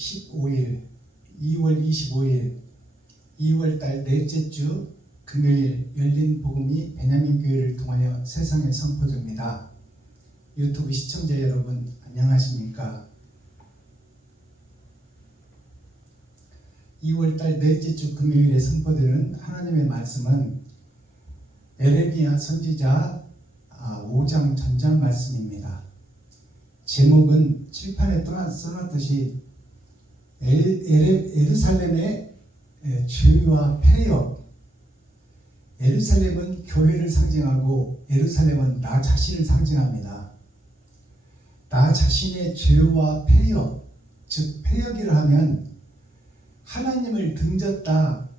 15일, 2월 25일, 2월달 넷째 주 금요일 열린 복음이 베냐민 교회를 통하여 세상에 선포됩니다. 유튜브 시청자 여러분 안녕하십니까? 2월달 넷째 주 금요일에 선포되는 하나님의 말씀은 에레미야 선지자 5장 전장 말씀입니다. 제목은 칠판에 써놨듯이 예루살렘의 죄와 폐역. 예루살렘은 교회를 상징하고 예루살렘은 나 자신을 상징합니다. 나 자신의 죄와 폐역, 즉 폐역이라 하면 하나님을 등졌다,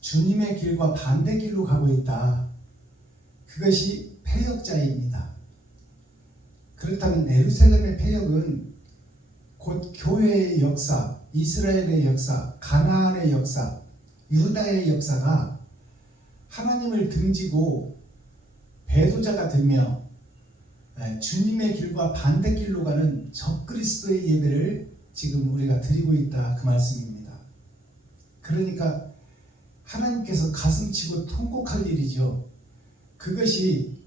주님의 길과 반대 길로 가고 있다. 그것이 폐역자입니다. 그렇다면 예루살렘의 폐역은 곧 교회의 역사, 이스라엘의 역사, 가나안의 역사, 유다의 역사가 하나님을 등지고 배도자가 되며 주님의 길과 반대 길로 가는 적그리스도의 예배를 지금 우리가 드리고 있다, 그 말씀입니다. 그러니까 하나님께서 가슴치고 통곡할 일이죠. 그것이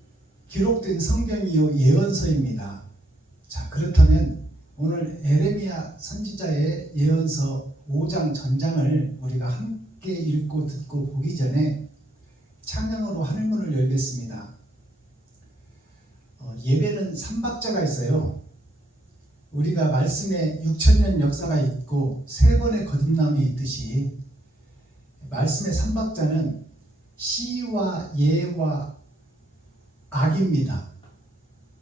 기록된 성경이요 예언서입니다. 자, 그렇다면 오늘 에레미야 선지자의 예언서 5장 전장을 우리가 함께 읽고 듣고 보기 전에 찬양으로 하늘문을 열겠습니다. 예배는 삼박자가 있어요. 우리가 말씀에 6,000년 역사가 있고 세 번의 거듭남이 있듯이 말씀의 삼박자는 시와 예와 악입니다.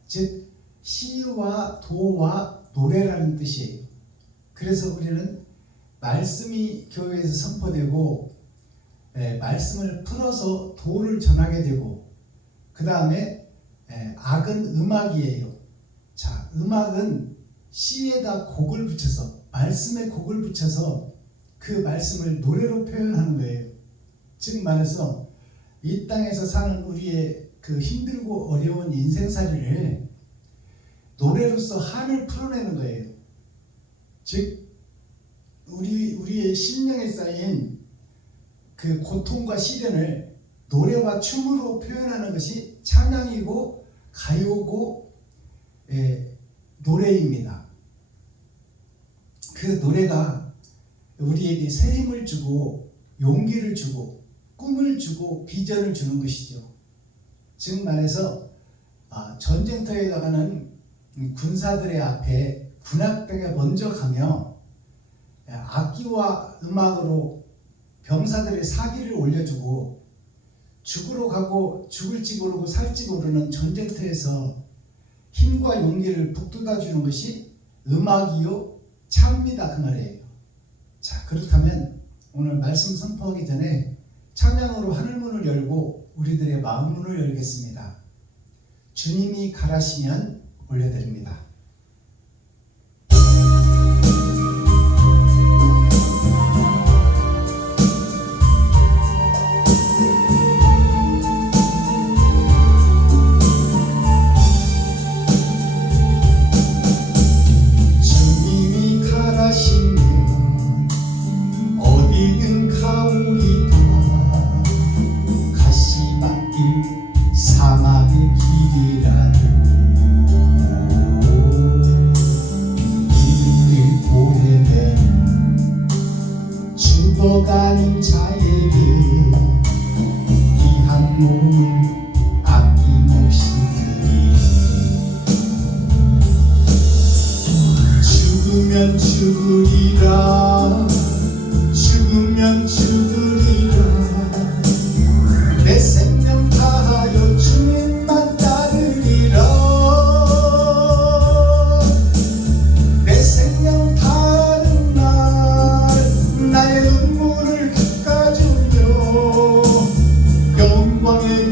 즉 시와 도와 노래라는 뜻이에요. 그래서 우리는 말씀이 교회에서 선포되고 말씀을 풀어서 도를 전하게 되고 그 다음에 악은 음악이에요. 자, 음악은 시에다 곡을 붙여서 말씀에 곡을 붙여서 그 말씀을 노래로 표현하는 거예요. 즉 말해서 이 땅에서 사는 우리의 그 힘들고 어려운 인생살이를 노래로서 한을 풀어내는 거예요. 즉 우리의 심령에 쌓인 그 고통과 시련을 노래와 춤으로 표현하는 것이 찬양이고 가요고 노래입니다. 그 노래가 우리에게 새 힘을 주고 용기를 주고 꿈을 주고 비전을 주는 것이죠. 즉 말해서 전쟁터에 나가는 군사들의 앞에 군악대가 먼저 가며 악기와 음악으로 병사들의 사기를 올려주고 죽으러 가고 죽을지 모르고 살지 모르는 전쟁터에서 힘과 용기를 북돋아 주는 것이 음악이요 차입니다, 그 말이에요. 자, 그렇다면 오늘 말씀 선포하기 전에 찬양으로 하늘문을 열고 우리들의 마음문을 열겠습니다. 주님이 가라시면 올려드립니다. 주님이 가라시면 어디든 가오리다. 가시밭길 사막의 길이라도 이를 보내면 죽어가는 자에게 이 한 몸을 아낌없이 드리. 죽으면 죽으리라, 죽으면 죽으리라. 내 생명 다하여 주님만 따르리라. 내 생명 다하는 날 나의 눈물을 닦아주며 영광의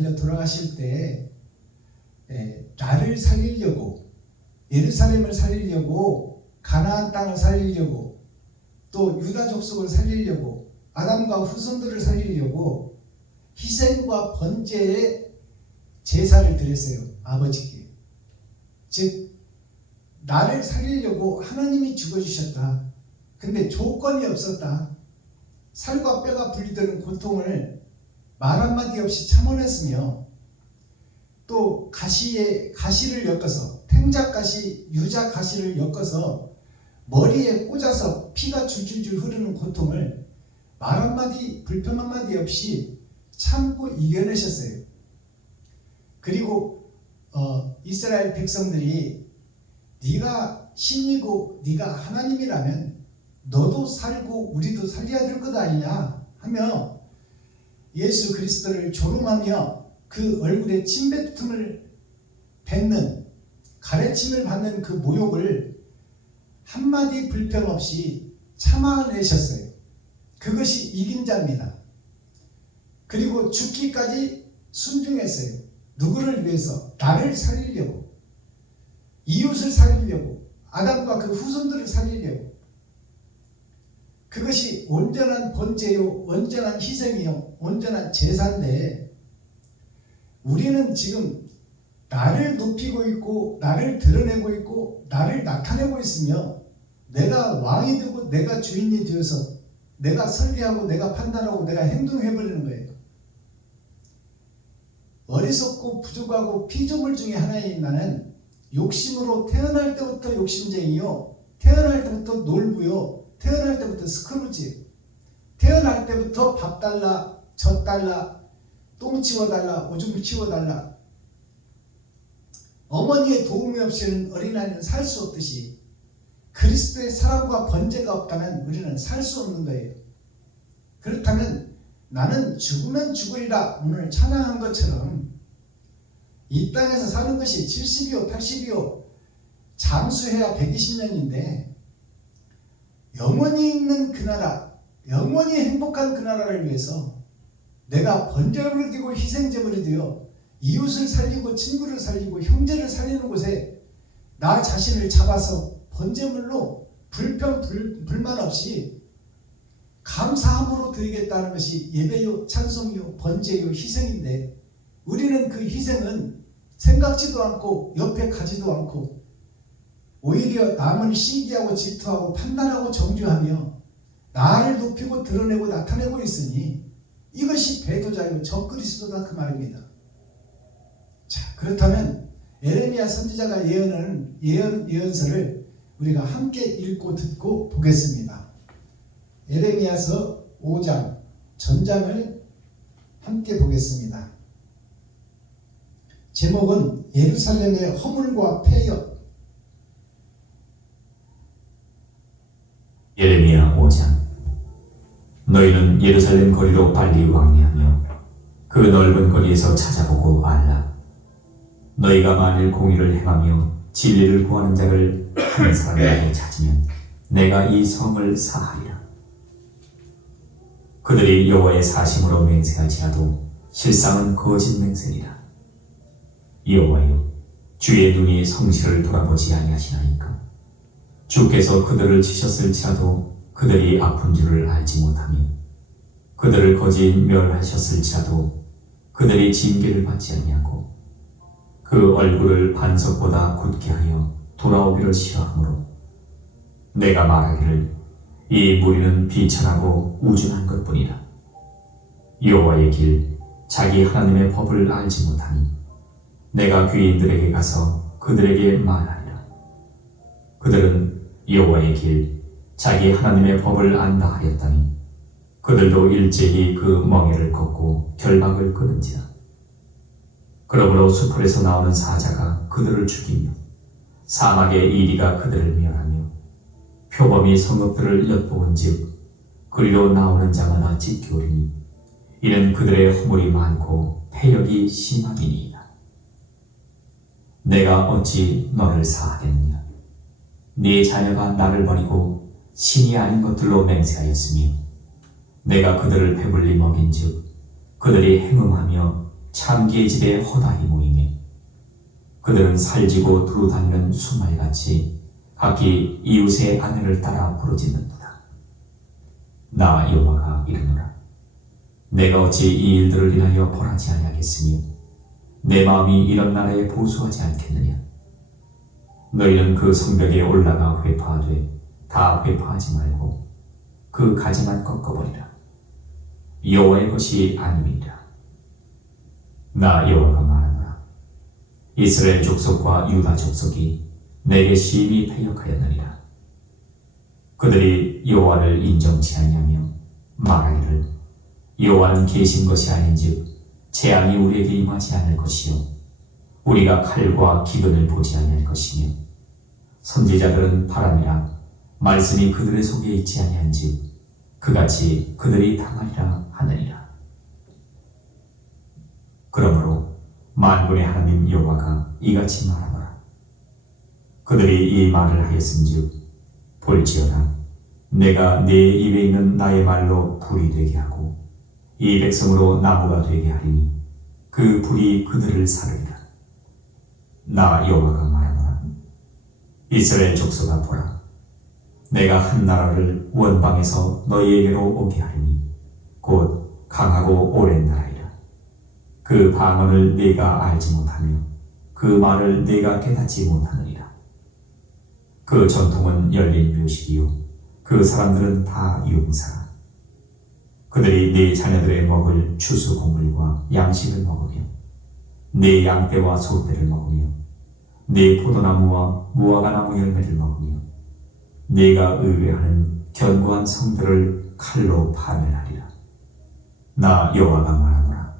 달려 돌아가실 때 나를 살리려고, 예루살렘을 살리려고, 가나안 땅을 살리려고, 또 유다 족속을 살리려고, 아담과 후손들을 살리려고 희생과 번제의 제사를 드렸어요. 아버지께. 즉 나를 살리려고 하나님이 죽어주셨다. 근데 조건이 없었다. 살과 뼈가 분리되는 고통을 말 한마디 없이 참아냈으며, 또 가시를 엮어서, 탱자가시, 유자가시를 엮어서 머리에 꽂아서 피가 줄줄줄 흐르는 고통을 말 한마디, 불평 한마디 없이 참고 이겨내셨어요. 그리고 이스라엘 백성들이 네가 신이고 네가 하나님이라면 너도 살고 우리도 살려야 될 것 아니냐 하며 예수 그리스도를 조롱하며 그 얼굴에 침뱉음을 뱉는, 가래침을 받는 그 모욕을 한마디 불평 없이 참아내셨어요. 그것이 이긴 자입니다. 그리고 죽기까지 순종했어요. 누구를 위해서? 나를 살리려고, 이웃을 살리려고, 아담과 그 후손들을 살리려고. 그것이 온전한 번제요, 온전한 희생이요, 온전한 제사인데, 우리는 지금 나를 높이고 있고, 나를 드러내고 있고, 나를 나타내고 있으며, 내가 왕이 되고 내가 주인이 되어서 내가 설계하고 내가 판단하고 내가 행동해버리는 거예요. 어리석고 부족하고 피조물 중에 하나인 나는 욕심으로 태어날 때부터 욕심쟁이요, 태어날 때부터 놀부요, 태어날 때부터 스크루지, 태어날 때부터 밥 달라, 젖 달라, 똥 치워달라, 오줌 치워달라. 어머니의 도움이 없이는 어린아이는 살 수 없듯이 그리스도의 사랑과 번제가 없다면 우리는 살 수 없는 거예요. 그렇다면 나는 죽으면 죽으리라 오늘 찬양한 것처럼 이 땅에서 사는 것이 70이요 80이요 장수해야 120년인데 영원히 있는 그 나라, 영원히 행복한 그 나라를 위해서 내가 번제물이 되고 희생제물이 되어 이웃을 살리고 친구를 살리고 형제를 살리는 곳에 나 자신을 잡아서 번제물로 불평 불만 없이 감사함으로 드리겠다는 것이 예배요 찬송이요 번제요 희생인데, 우리는 그 희생은 생각지도 않고 옆에 가지도 않고 오히려 남을 시기하고 질투하고 판단하고 정죄하며 나를 높이고 드러내고 나타내고 있으니 이것이 배도자요 적그리스도다 그 말입니다. 자, 그렇다면 에레미야 선지자가 예언하는 예언서를 우리가 함께 읽고 듣고 보겠습니다. 에레미야서 5장 전장을 함께 보겠습니다. 제목은 예루살렘의 허물과 폐역. 예레미야 5장. 너희는 예루살렘 거리로 빨리 왕래하며 그 넓은 거리에서 찾아보고 알라. 너희가 만일 공의를 행하며 진리를 구하는 자를 한 사람이라도 찾으면 내가 이 성을 사하리라. 그들이 여호와의 사심으로 맹세할지라도 실상은 거짓 맹세니라. 여호와여, 주의 눈이 성실을 돌아보지 아니하시나이까. 주께서 그들을 치셨을지라도 그들이 아픈 줄을 알지 못하며 그들을 거짓 멸하셨을지라도 그들이 징계를 받지 아니하고 그 얼굴을 반석보다 굳게 하여 돌아오기를 싫어하므로 내가 말하기를 이 무리는 비천하고 우준한 것뿐이라. 여호와의 길 자기 하나님의 법을 알지 못하니 내가 귀인들에게 가서 그들에게 말하리라. 그들은 여호와의 길 자기 하나님의 법을 안다 하였다니 그들도 일제히 그 멍에를 걷고 결박을 끊은지라. 그러므로 수풀에서 나오는 사자가 그들을 죽이며 사막의 이리가 그들을 멸하며 표범이 성읍들을 엿보은즉 그리로 나오는 자마다 찢겨오리니 이는 그들의 허물이 많고 패역이 심함이니이다. 내가 어찌 너를 사하겠느냐? 네 자녀가 나를 버리고 신이 아닌 것들로 맹세하였으며 내가 그들을 배불리 먹인즉 그들이 행음하며 참기의 집에 허다히 모이며 그들은 살지고 두루 다니는 수말같이 각기 이웃의 아내를 따라 부르짖는도다. 나 여호와가 이르노라. 내가 어찌 이 일들을 인하여 벌하지 아니하겠으며 내 마음이 이런 나라에 보수하지 않겠느냐. 너희는 그 성벽에 올라가 회파하되 다 회파하지 말고 그 가지만 꺾어버리라. 여호와의 것이 아님이니라. 나 여호와가 말하노라. 이스라엘 족속과 유다 족속이 내게 심히 패역하였느니라. 그들이 여호와를 인정치 아니하며 말하기를 여호와는 계신 것이 아닌즉 재앙이 우리에게 임하지 않을 것이요 우리가 칼과 기근을 보지 아니할 것이며 선지자들은 바람이라 말씀이 그들의 속에 있지 아니한즉 그같이 그들이 당하리라 하느니라. 그러므로 만군의 하나님 여호와가 이같이 말하노라. 그들이 이 말을 하였은즉 볼지어다. 내가 네 입에 있는 나의 말로 불이 되게 하고 이 백성으로 나무가 되게 하리니 그 불이 그들을 사르리라. 나 여호와가 말하노라. 이스라엘 족속아 보라. 내가 한 나라를 원방에서 너희에게로 오게 하리니 곧 강하고 오랜 나라이라. 그 방언을 네가 알지 못하며 그 말을 네가 깨닫지 못하느니라. 그 전통은 열린 묘실이요 그 사람들은 다 용사라. 그들이 네 자녀들의 먹을 추수 곡물과 양식을 먹으며 네 양떼와 소떼를 먹으며 네 포도나무와 무화과나무 열매를 먹으며 네가 의뢰하는 견고한 성들을 칼로 파멸하리라. 나 여호와가 말하노라.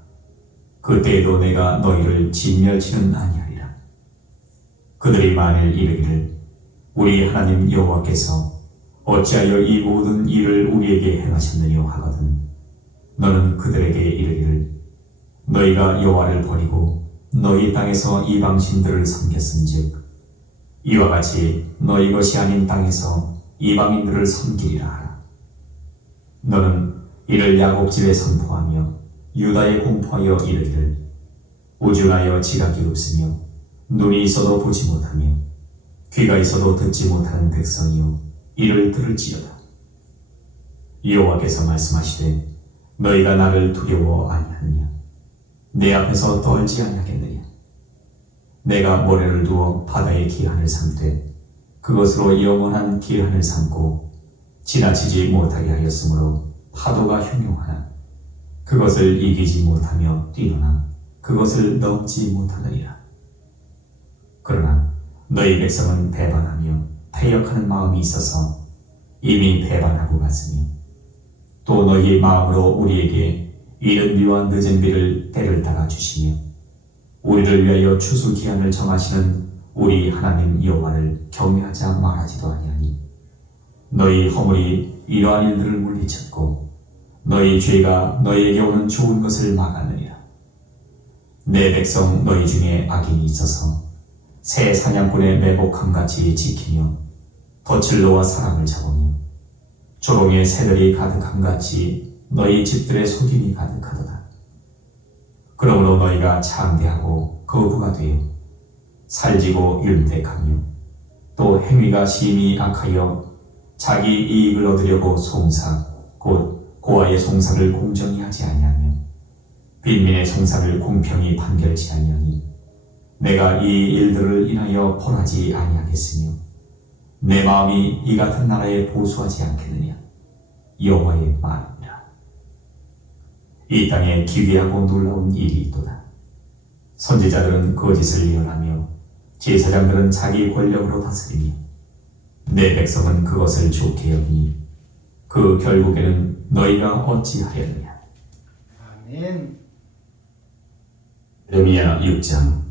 그때에도 내가 너희를 진멸치는 아니하리라. 그들이 만일 이르기를 우리 하나님 여호와께서 어찌하여 이 모든 일을 우리에게 행하셨느냐 하거든 너는 그들에게 이르기를 너희가 여호와를 버리고 너희 땅에서 이방신들을 섬겼은즉 이와 같이 너희 것이 아닌 땅에서 이방인들을 섬기리라 하라. 너는 이를 야곱집에 선포하며 유다에 공포하여 이르기를 우준하여 지각이 없으며 눈이 있어도 보지 못하며 귀가 있어도 듣지 못하는 백성이요 이를 들을지어다. 여호와께서 말씀하시되 너희가 나를 두려워 아니하느냐. 내 앞에서 떨지 아니하겠느냐. 내가 모래를 두어 바다의 기한을 삼되 그것으로 영원한 기한을 삼고 지나치지 못하게 하였으므로 파도가 흉흉하나 그것을 이기지 못하며 뛰노나 그것을 넘지 못하느니라. 그러나 너희 백성은 배반하며 패역하는 마음이 있어서 이미 배반하고 갔으며 또 너희 마음으로 우리에게 이른 비와 늦은 비를 때를 따라 주시며 우리를 위하여 추수 기한을 정하시는 우리 하나님 여호와를 경외하자 말하지도 아니하니 너희 허물이 이러한 일들을 물리쳤고 너희 죄가 너희에게 오는 좋은 것을 막았느니라. 내 백성 너희 중에 악인이 있어서 새 사냥꾼의 매복함같이 지키며 덫을 놓아 사람을 잡으며 조롱의 새들이 가득함같이 너희 집들의 속임이 가득하도다. 그러므로 너희가 창대하고 거부가 되어 살지고 윤택하며 또 행위가 심히 악하여 자기 이익을 얻으려고 송사 곧 고아의 송사를 공정히 하지 아니하며 빈민의 송사를 공평히 판결치 아니하니 내가 이 일들을 인하여 벌하지 아니하겠으며 내 마음이 이 같은 나라에 보수하지 않겠느냐. 여호와의 말이니라. 이 땅에 기괴하고 놀라운 일이 있도다. 선지자들은 거짓을 예언하며 제사장들은 자기 권력으로 다스리며 내 백성은 그것을 좋게 여기니 그 결국에는 너희가 어찌하려느냐. 아멘. 예레미야 6장.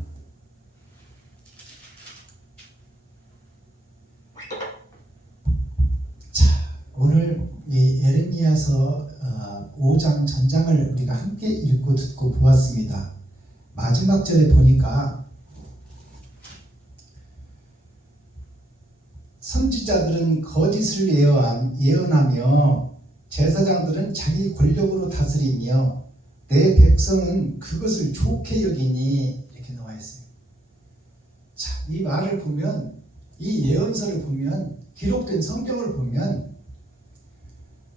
오늘 이 예레미야서 5장 전장을 우리가 함께 읽고 듣고 보았습니다. 마지막 절에 보니까 선지자들은 거짓을 예언하며 제사장들은 자기 권력으로 다스리며 내 백성은 그것을 좋게 여기니 이렇게 나와 있어요. 자, 이 말을 보면, 이 예언서를 보면, 기록된 성경을 보면,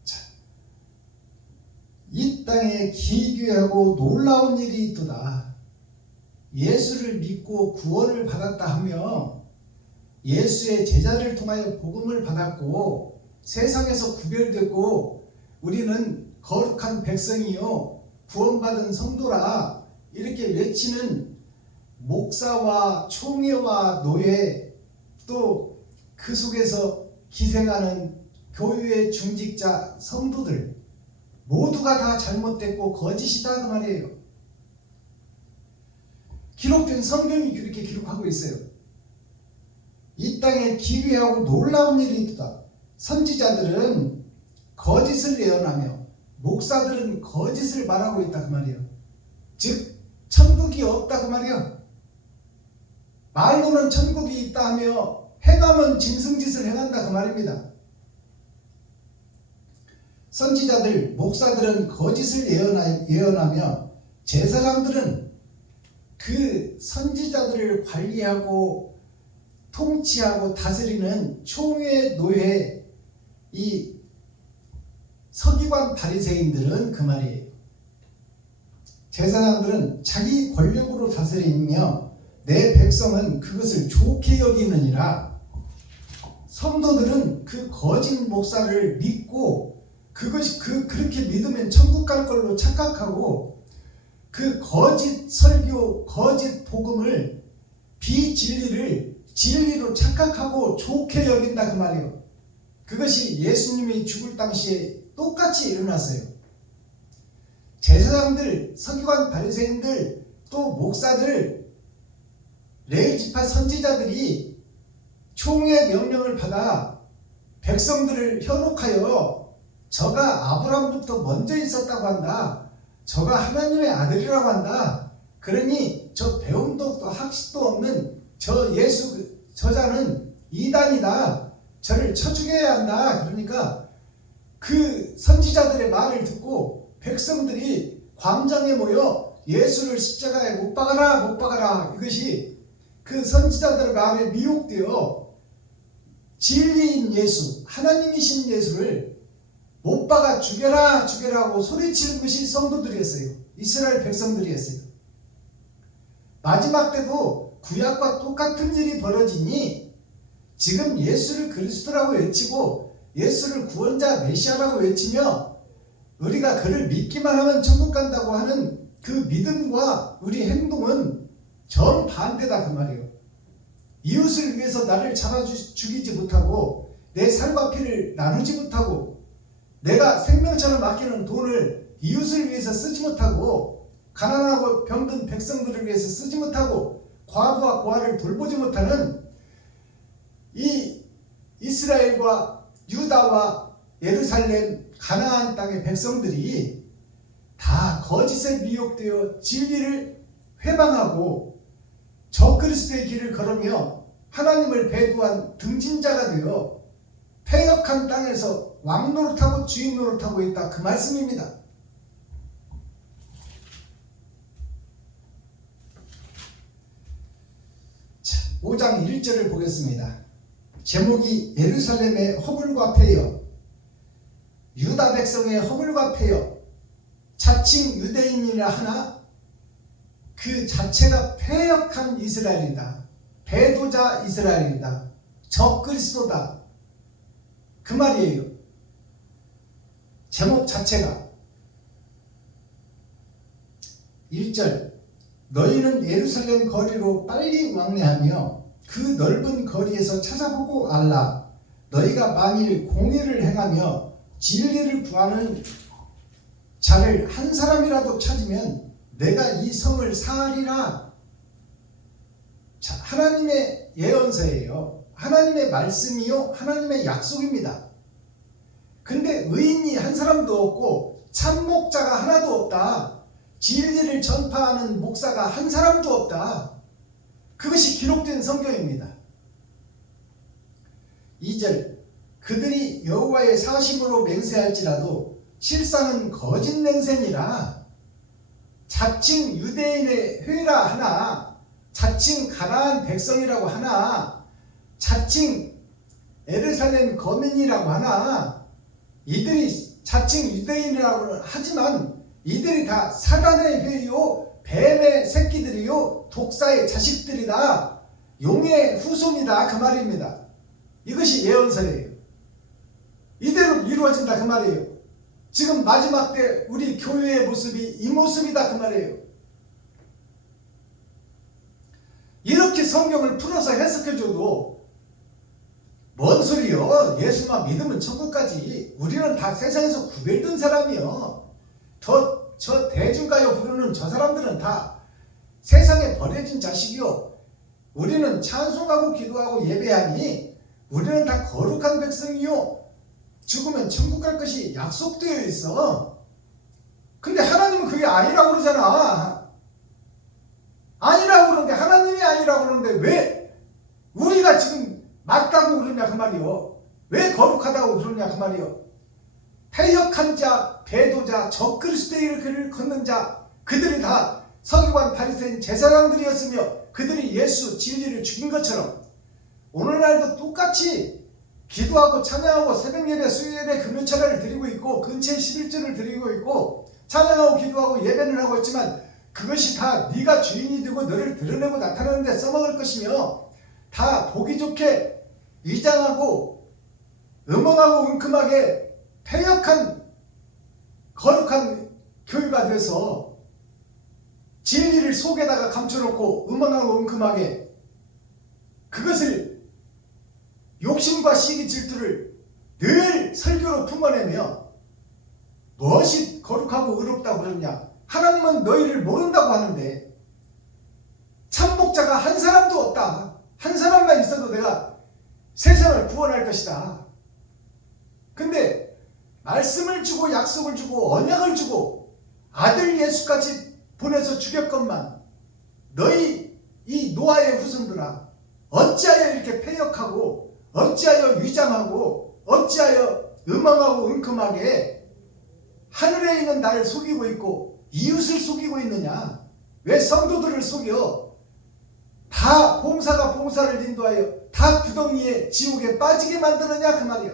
자, 이 땅에 기괴하고 놀라운 일이 있도다. 예수를 믿고 구원을 받았다 하며 예수의 제자를 통하여 복음을 받았고 세상에서 구별되고 우리는 거룩한 백성이요 구원받은 성도라 이렇게 외치는 목사와 총회와 노예 또 그 속에서 기생하는 교회의 중직자 성도들 모두가 다 잘못됐고 거짓이다 그 말이에요. 기록된 성경이 그렇게 기록하고 있어요. 이 땅에 기괴하고 놀라운 일이 있다. 선지자들은 거짓을 예언하며 목사들은 거짓을 말하고 있다 그 말이에요. 즉 천국이 없다 그 말이에요. 말로는 천국이 있다 하며 행하면 짐승짓을 행한다 그 말입니다. 선지자들, 목사들은 거짓을 예언하며 제사장들은 그 선지자들을 관리하고 통치하고 다스리는 총회, 노회, 이 서기관 바리새인들은 그 말이에요. 제사장들은 자기 권력으로 다스리며 내 백성은 그것을 좋게 여기느니라. 성도들은 그 거짓 목사를 믿고 그것이 그렇게 믿으면 천국 갈 걸로 착각하고 그 거짓 설교, 거짓 복음을 비진리를 진리로 착각하고 좋게 여긴다 그 말이에요. 그것이 예수님이 죽을 당시에 똑같이 일어났어요. 제사장들, 서기관 바리새인들, 또 목사들, 레위지파 선지자들이 총회 명령을 받아 백성들을 현혹하여 저가 아브라함부터 먼저 있었다고 한다. 저가 하나님의 아들이라고 한다. 그러니 저 배움도 없고 학식도 없는 저 예수 저자는 이단이다. 저를 쳐 죽여야 한다. 그러니까 그 선지자들의 말을 듣고 백성들이 광장에 모여 예수를 십자가에 못 박아라 못 박아라 이것이 그 선지자들의 말에 미혹되어 진리인 예수 하나님이신 예수를 못 박아 죽여라 죽여라 하고 소리치는 것이 성도들이었어요. 이스라엘 백성들이었어요. 마지막 때도 구약과 똑같은 일이 벌어지니 지금 예수를 그리스도라고 외치고 예수를 구원자 메시아라고 외치며 우리가 그를 믿기만 하면 천국 간다고 하는 그 믿음과 우리 행동은 정반대다 그 말이에요. 이웃을 위해서 나를 잡아 죽이지 못하고 내 살과 피를 나누지 못하고 내가 생명처럼 아끼는 돈을 이웃을 위해서 쓰지 못하고 가난하고 병든 백성들을 위해서 쓰지 못하고 과부와 고아를 돌보지 못하는 이 이스라엘과 유다와 예루살렘 가나안 땅의 백성들이 다 거짓에 미혹되어 진리를 회방하고 적그리스도의 길을 걸으며 하나님을 배도한 등진자가 되어 패역한 땅에서 왕 노릇하고 주인 노릇하고 있다 그 말씀입니다. 자, 5장 1절을 보겠습니다. 제목이 예루살렘의 허물과 폐역, 유다 백성의 허물과 폐역, 자칭 유대인이라 하나 그 자체가 패역한 이스라엘이다. 배도자 이스라엘이다. 적그리스도다. 그 말이에요. 제목 자체가 1절 너희는 예루살렘 거리로 빨리 왕래하며 그 넓은 거리에서 찾아보고 알라. 너희가 만일 공의를 행하며 진리를 구하는 자를 한 사람이라도 찾으면 내가 이 성을 사하리라. 자, 하나님의 예언서예요. 하나님의 말씀이요 하나님의 약속입니다. 근데 의인이 한 사람도 없고 참목자가 하나도 없다. 진리를 전파하는 목사가 한 사람도 없다. 그것이 기록된 성경입니다. 2절 그들이 여호와의 사심으로 맹세할지라도 실상은 거짓 맹세니라. 자칭 유대인의 회라 하나, 자칭 가나안 백성이라고 하나, 자칭 예루살렘 거민이라고 하나, 이들이 자칭 유대인이라고 하지만 이들이 다 사단의 회요, 뱀의 새끼들이요, 독사의 자식들이다, 용의 후손이다 그 말입니다. 이것이 예언서예요. 이대로 이루어진다 그 말이에요. 지금 마지막 때 우리 교회의 모습이 이 모습이다 그 말이에요. 이렇게 성경을 풀어서 해석해줘도 뭔 소리요? 예수만 믿으면 천국까지. 우리는 다 세상에서 구별된 사람이요. 저 대중가요 부르는 저 사람들은 다 세상에 버려진 자식이요. 우리는 찬송하고 기도하고 예배하니 우리는 다 거룩한 백성이요. 죽으면 천국 갈 것이 약속되어 있어. 근데 하나님은 그게 아니라고 그러잖아. 아니라고 그러는데, 하나님이 아니라고 그러는데 왜 우리가 지금 맞다고 그러냐 그 말이요. 왜 거룩하다고 그러냐 그 말이요. 패역한 자, 배도자, 적그리스도를 걷는 자, 그들이 다 서기관 바리새인 제사장들이었으며 그들이 예수 진리를 죽인 것처럼 오늘날도 똑같이 기도하고 찬양하고 새벽예배, 수요예배, 금요철야를 드리고 있고 근처에 11조를 드리고 있고 찬양하고 기도하고 예배를 하고 있지만 그것이 다 네가 주인이 되고 너를 드러내고 나타내는 데 써먹을 것이며 다 보기 좋게 위장하고 음흉하고 은큼하게 패역한 거룩한 교회가 돼서 진리를 속에다가 감춰놓고 음흉하고 은큼하게 그것을 욕심과 시기 질투를 늘 설교로 품어내며 무엇이 거룩하고 의롭다고 그러냐. 하나님은 너희를 모른다고 하는데 참복자가 한 사람도 없다. 한 사람만 있어도 내가 세상을 구원할 것이다. 근데 말씀을 주고 약속을 주고 언약을 주고 아들 예수까지 보내서 죽였건만 너희 이 노아의 후손들아 어찌하여 이렇게 패역하고 어찌하여 위장하고 어찌하여 음흉하고 은큼하게 하늘에 있는 나를 속이고 있고 이웃을 속이고 있느냐. 왜 성도들을 속여? 다 봉사가 봉사를 인도하여 다 구덩이에 지옥에 빠지게 만드느냐 그 말이야.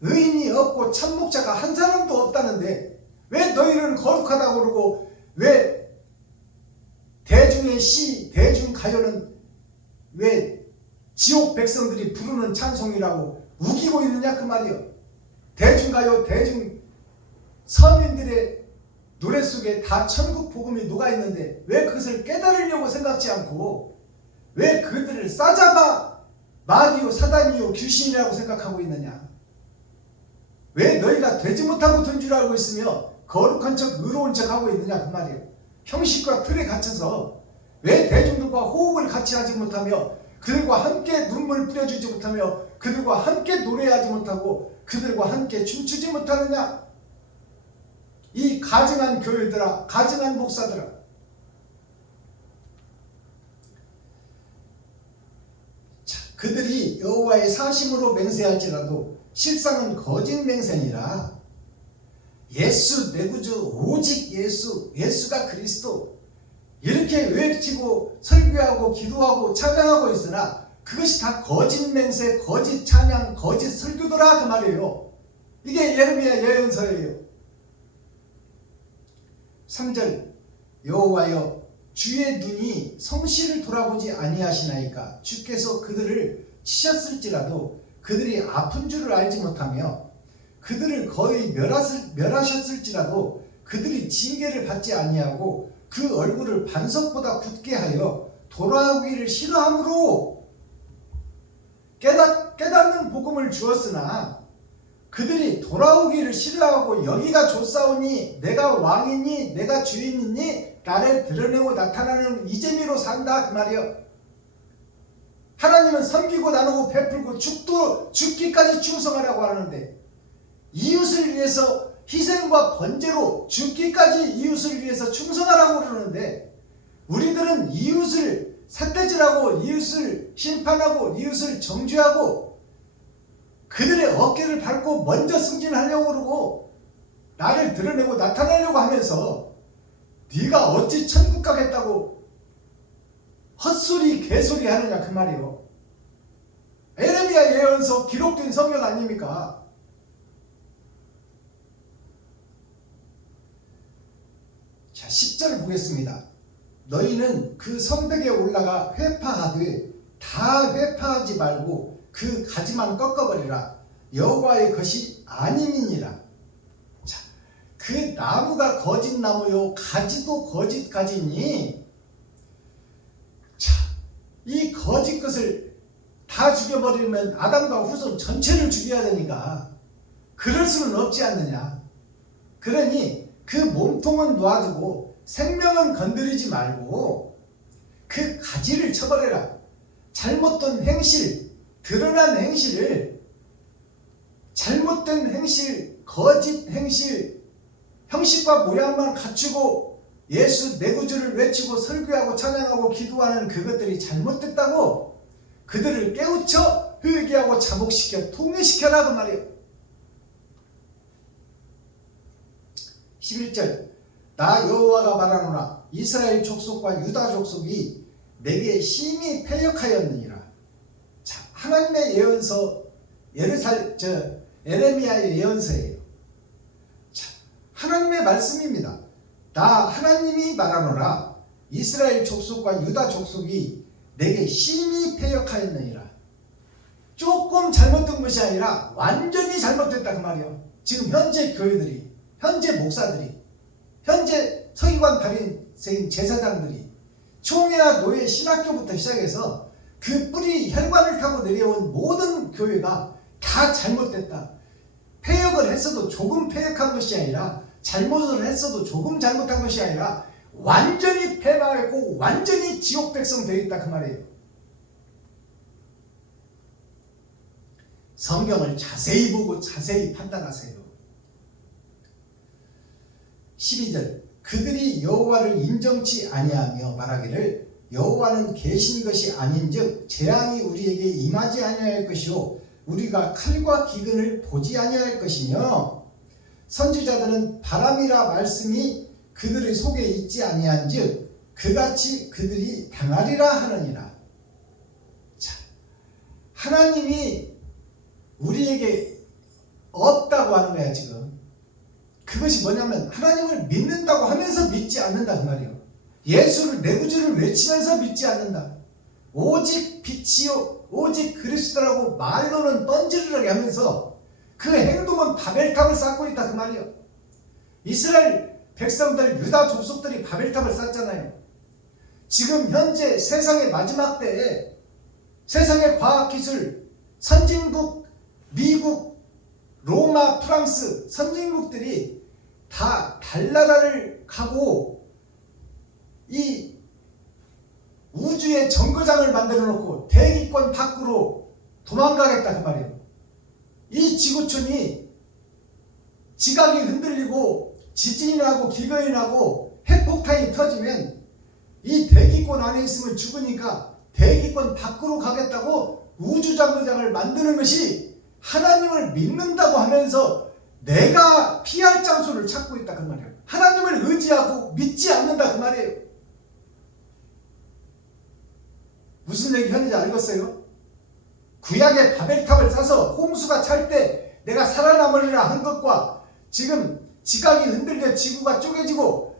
의인이 없고 참목자가 한 사람도 없다는데 왜 너희는 거룩하다고 그러고 왜 대중의 시, 대중 가요는 왜 지옥 백성들이 부르는 찬송이라고 우기고 있느냐 그 말이요. 대중가요, 대중 서민들의 노래 속에 다 천국 복음이 녹아있는데 왜 그것을 깨달으려고 생각지 않고 왜 그들을 싸잡아 마귀요 사단이요 귀신이라고 생각하고 있느냐. 왜 너희가 되지 못하고 된 줄 알고 있으며 거룩한 척 의로운 척 하고 있느냐 그 말이에요. 형식과 틀에 갇혀서 왜 대중들과 호흡을 같이 하지 못하며 그들과 함께 눈물 뿌려주지 못하며 그들과 함께 노래하지 못하고 그들과 함께 춤추지 못하느냐. 이 가증한 교회들아, 가증한 목사들아, 자, 그들이 여호와의 사심으로 맹세할지라도 실상은 거짓 맹세니라. 예수 내 구주 오직 예수, 예수가 그리스도 이렇게 외치고 설교하고 기도하고 찬양하고 있으나 그것이 다 거짓 맹세, 거짓 찬양, 거짓 설교더라 그 말이에요. 이게 예레미야 예언서예요. 3절 여호와여 주의 눈이 성실을 돌아보지 아니하시나이까. 주께서 그들을 치셨을지라도 그들이 아픈 줄을 알지 못하며 그들을 거의 멸하셨을지라도 그들이 징계를 받지 아니하고 그 얼굴을 반석보다 굳게 하여 돌아오기를 싫어함으로 깨닫는 복음을 주었으나 그들이 돌아오기를 싫어하고 여기가 좋사오니 내가 왕이니 내가 주인이니 나를 드러내고 나타나는 이재미로 산다 그 말이요. 하나님은 섬기고 나누고 베풀고 죽기까지 충성하라고 하는데 이웃을 위해서 희생과 번제로 죽기까지 이웃을 위해서 충성하라고 그러는데 우리들은 이웃을 삿대질하고 이웃을 심판하고 이웃을 정죄하고 그들의 어깨를 밟고 먼저 승진하려고 그러고 나를 드러내고 나타내려고 하면서 네가 어찌 천국 가겠다고 헛소리 개소리 하느냐 그 말이요. 에레미야 예언서 기록된 성경 아닙니까? 자, 10절 보겠습니다. 너희는 그 성벽에 올라가 회파하되 다 회파하지 말고 그 가지만 꺾어버리라. 여호와의 것이 아님이니라. 자, 그 나무가 거짓 나무요 가지도 거짓 가지니, 자, 이 거짓 것을 다 죽여버리면 아담과 후손 전체를 죽여야 되니까 그럴 수는 없지 않느냐. 그러니 그 몸통은 놔두고 생명은 건드리지 말고 그 가지를 쳐버려라. 잘못된 행실, 드러난 행실을, 잘못된 행실, 거짓 행실, 형식과 모양만 갖추고 예수 내 구주를 외치고 설교하고 찬양하고 기도하는 그것들이 잘못됐다고 그들을 깨우쳐 회개하고 자복시켜 통일시켜라 그 말이에요. 11절 나 여호와가 말하노라. 이스라엘 족속과 유다 족속이 내게 심히 패역하였느니라. 자, 하나님의 예언서 에레미야의 예언서예요. 자, 하나님의 말씀입니다. 나 하나님이 말하노라. 이스라엘 족속과 유다 족속이 내게 심히 패역하였느니라. 조금 잘못된 것이 아니라 완전히 잘못됐다 그 말이에요. 지금 현재 교회들이, 현재 목사들이, 현재 서기관 담임 제사장들이, 총회와 노예 신학교부터 시작해서 그 뿌리 혈관을 타고 내려온 모든 교회가 다 잘못됐다. 패역을 했어도 조금 패역한 것이 아니라, 잘못을 했어도 조금 잘못한 것이 아니라 완전히 패망했고 완전히 지옥 백성 되어 있다 그 말이에요. 성경을 자세히 보고 자세히 판단하세요. 12절 그들이 여호와를 인정치 아니하며 말하기를 여호와는 계신 것이 아닌즉 재앙이 우리에게 임하지 아니할 것이요 우리가 칼과 기근을 보지 아니할 것이며 선지자들은 바람이라 말씀이 그들의 속에 있지 아니한즉 그같이 그들이 당하리라 하느니라. 자, 하나님이 우리에게 없다고 하는 거야 지금. 그것이 뭐냐면 하나님을 믿는다고 하면서 믿지 않는다 그 말이에요. 예수를 내 구주를 외치면서 믿지 않는다. 오직 빛이요 오직 그리스도라고 말로는 뻔지르르게 하면서 그 행동은 바벨탑을 쌓고 있다 그 말이에요. 이스라엘 백성들 유다 족속들이 바벨탑을 쌓잖아요. 지금 현재 세상의 마지막 때에 세상의 과학기술 선진국 미국 로마 프랑스 선진국들이 다 달나라를 가고 이 우주의 정거장을 만들어 놓고 대기권 밖으로 도망가겠다 그 말이에요. 이 지구촌이 지각이 흔들리고 지진이 나고 기근이 나고 핵폭탄이 터지면 이 대기권 안에 있으면 죽으니까 대기권 밖으로 가겠다고 우주정거장을 만드는 것이 하나님을 믿는다고 하면서 내가 피할 장소를 찾고 있다 그 말이에요. 하나님을 의지하고 믿지 않는다 그 말이에요. 무슨 얘기 하는지 알겠어요? 구약의 바벨탑을 쌓아서 홍수가 찰 때 내가 살아남으리라 한 것과 지금 지각이 흔들려 지구가 쪼개지고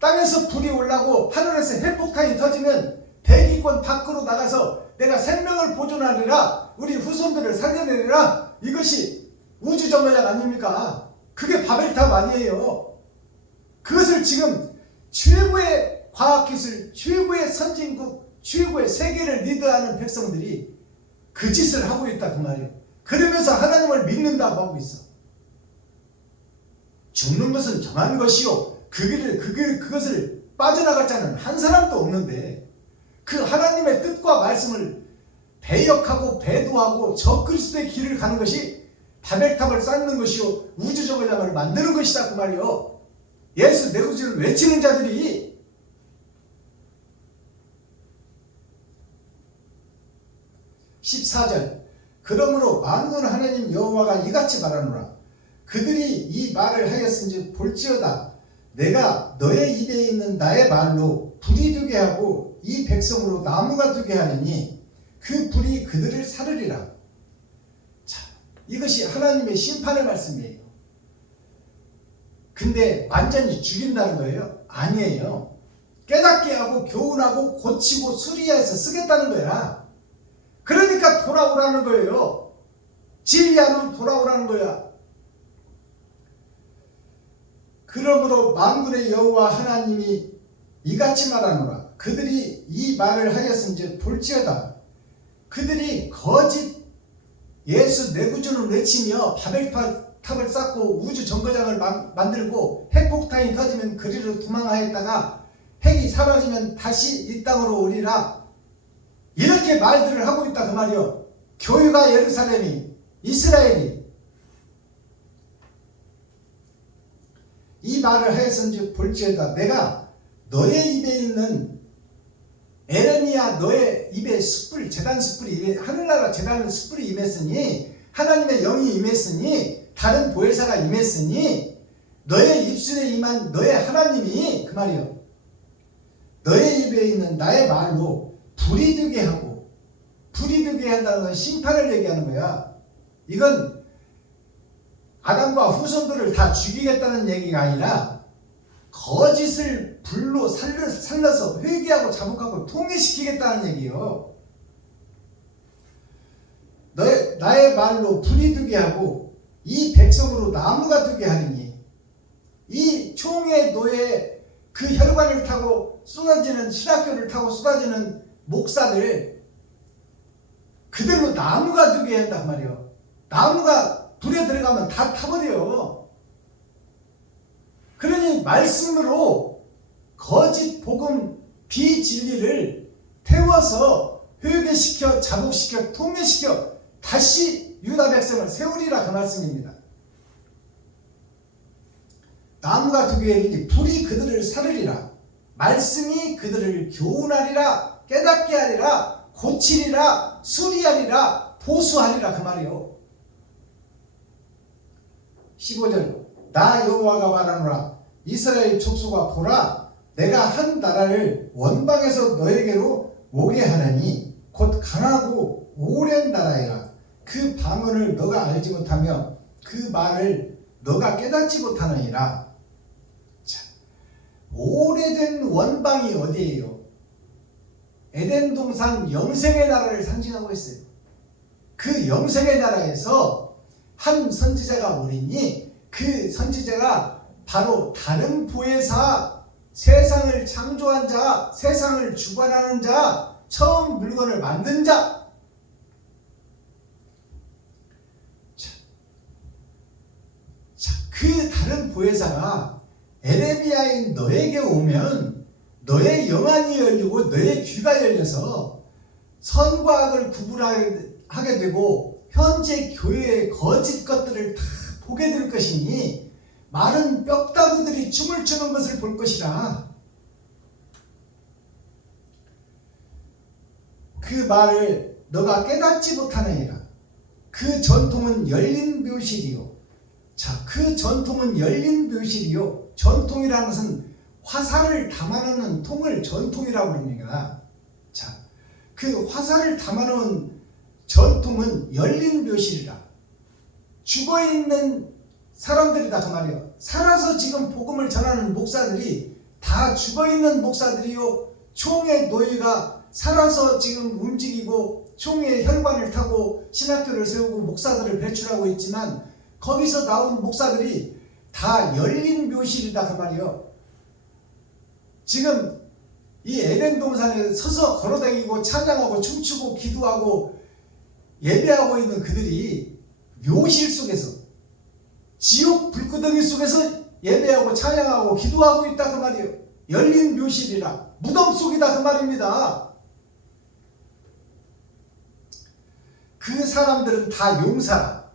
땅에서 불이 올라오고 하늘에서 핵폭탄이 터지면 대기권 밖으로 나가서 내가 생명을 보존하리라 우리 후손들을 살려내리라 이것이 우주정거장 아닙니까? 그게 바벨탑 아니에요. 그것을 지금 최고의 과학기술 최고의 선진국 최고의 세계를 리드하는 백성들이 그 짓을 하고 있다 그 말이에요. 그러면서 하나님을 믿는다고 하고 있어. 죽는 것은 정한 것이요 그것을 빠져나갈 자는 한 사람도 없는데 그 하나님의 뜻과 말씀을 배역하고 배도하고 저 그리스도의 길을 가는 것이 바벨탑을 쌓는 것이요 우주정거장을 만드는 것이다 그 말이요. 예수 내 구주를 외치는 자들이 14절 그러므로 만군 하나님 여호와가 이같이 말하노라. 그들이 이 말을 하였은즉 볼지어다 내가 너의 입에 있는 나의 말로 불이 되게 하고 이 백성으로 나무가 되게 하느니 그 불이 그들을 사르리라. 자, 이것이 하나님의 심판의 말씀이에요. 근데 완전히 죽인다는 거예요? 아니에요. 깨닫게 하고 교훈하고 고치고 수리해서 쓰겠다는 거야. 그러니까 돌아오라는 거예요. 진리 안으로 돌아오라는 거야. 그러므로 만군의 여호와 하나님이 이같이 말하노라. 그들이 이 말을 하였은지 볼지어다. 그들이 거짓 예수 내구주를 외치며 바벨탑을 쌓고 우주 정거장을 만들고 핵폭탄이 터지면 그리로 도망하였다가 핵이 사라지면 다시 이 땅으로 오리라. 이렇게 말들을 하고 있다 그 말이요. 교회가 예루살렘이 이스라엘이 이 말을 하였은지 볼지어다. 내가 너의 입에 있는 에레미야 너의 입에 숯불 제단 숯불이 하늘나라 제단 숯불이 임했으니 하나님의 영이 임했으니 다른 보혜사가 임했으니 너의 입술에 임한 너의 하나님이 그 말이요. 너의 입에 있는 나의 말로 불이 되게 하고 불이 되게 한다는 건 심판을 얘기하는 거야. 이건 아담과 후손들을 다 죽이겠다는 얘기가 아니라 거짓을 불로 살려서 회개하고 자복하고 통일시키겠다는 얘기요. 나의 말로 불이 되게 하고 이 백성으로 나무가 되게 하리니 이 총의 노예 그 혈관을 타고 쏟아지는 신학교를 타고 쏟아지는 목사들 그들로 나무가 되게 한단 말이에요. 나무가 불에 들어가면 다 타버려요. 그러니 말씀으로 거짓 복음 비진리를 태워서 회개시켜 자복시켜 통일시켜 다시 유다 백성을 세우리라 그 말씀입니다. 나무가 되게 하리니 불이 그들을 사르리라. 말씀이 그들을 교훈하리라 깨닫게 하리라 고치리라 수리하리라 보수하리라 그 말이요. 15절 나 여호와가 말하노라. 이스라엘 족속아 보라 내가 한 나라를 원방에서 너에게로 오게 하나니 곧 강하고 오랜 나라이라. 그 방언을 너가 알지 못하며 그 말을 너가 깨닫지 못하느니라. 자, 오래된 원방이 어디예요? 에덴 동산 영생의 나라를 상징하고 있어요. 그 영생의 나라에서 한 선지자가 오리니 그 선지자가 바로 다른 보혜사 세상을 창조한 자 세상을 주관하는 자 처음 물건을 만든 자. 그 다른 보혜사가 에레미야인 너에게 오면 너의 영안이 열리고 너의 귀가 열려서 선과 악을 구분하게 되고 현재 교회의 거짓 것들을 다 보게 될 것이니 많은 뼈다구들이 춤을 추는 것을 볼 것이라. 그 말을 너가 깨닫지 못하느니라. 그 전통은 열린 묘실이요. 자, 그 전통은 열린 묘실이요. 전통이라는 것은 화살을 담아놓는 통을 전통이라고 합니다. 자, 그 화살을 담아놓은 전통은 열린 묘실이라. 죽어있는 사람들이다 그 말이에요. 살아서 지금 복음을 전하는 목사들이 다 죽어있는 목사들이요. 총의 노예가 살아서 지금 움직이고 총의 혈관을 타고 신학교를 세우고 목사들을 배출하고 있지만 거기서 나온 목사들이 다 열린 묘실이다 그 말이에요. 지금 이 에덴 동산에 서서 걸어다니고 찬양하고 춤추고 기도하고 예배하고 있는 그들이 묘실 속에서 지옥 불구덩이 속에서 예배하고 찬양하고 기도하고 있다 그 말이에요. 열린 묘실이라 무덤 속이다 그 말입니다. 그 사람들은 다 용사라.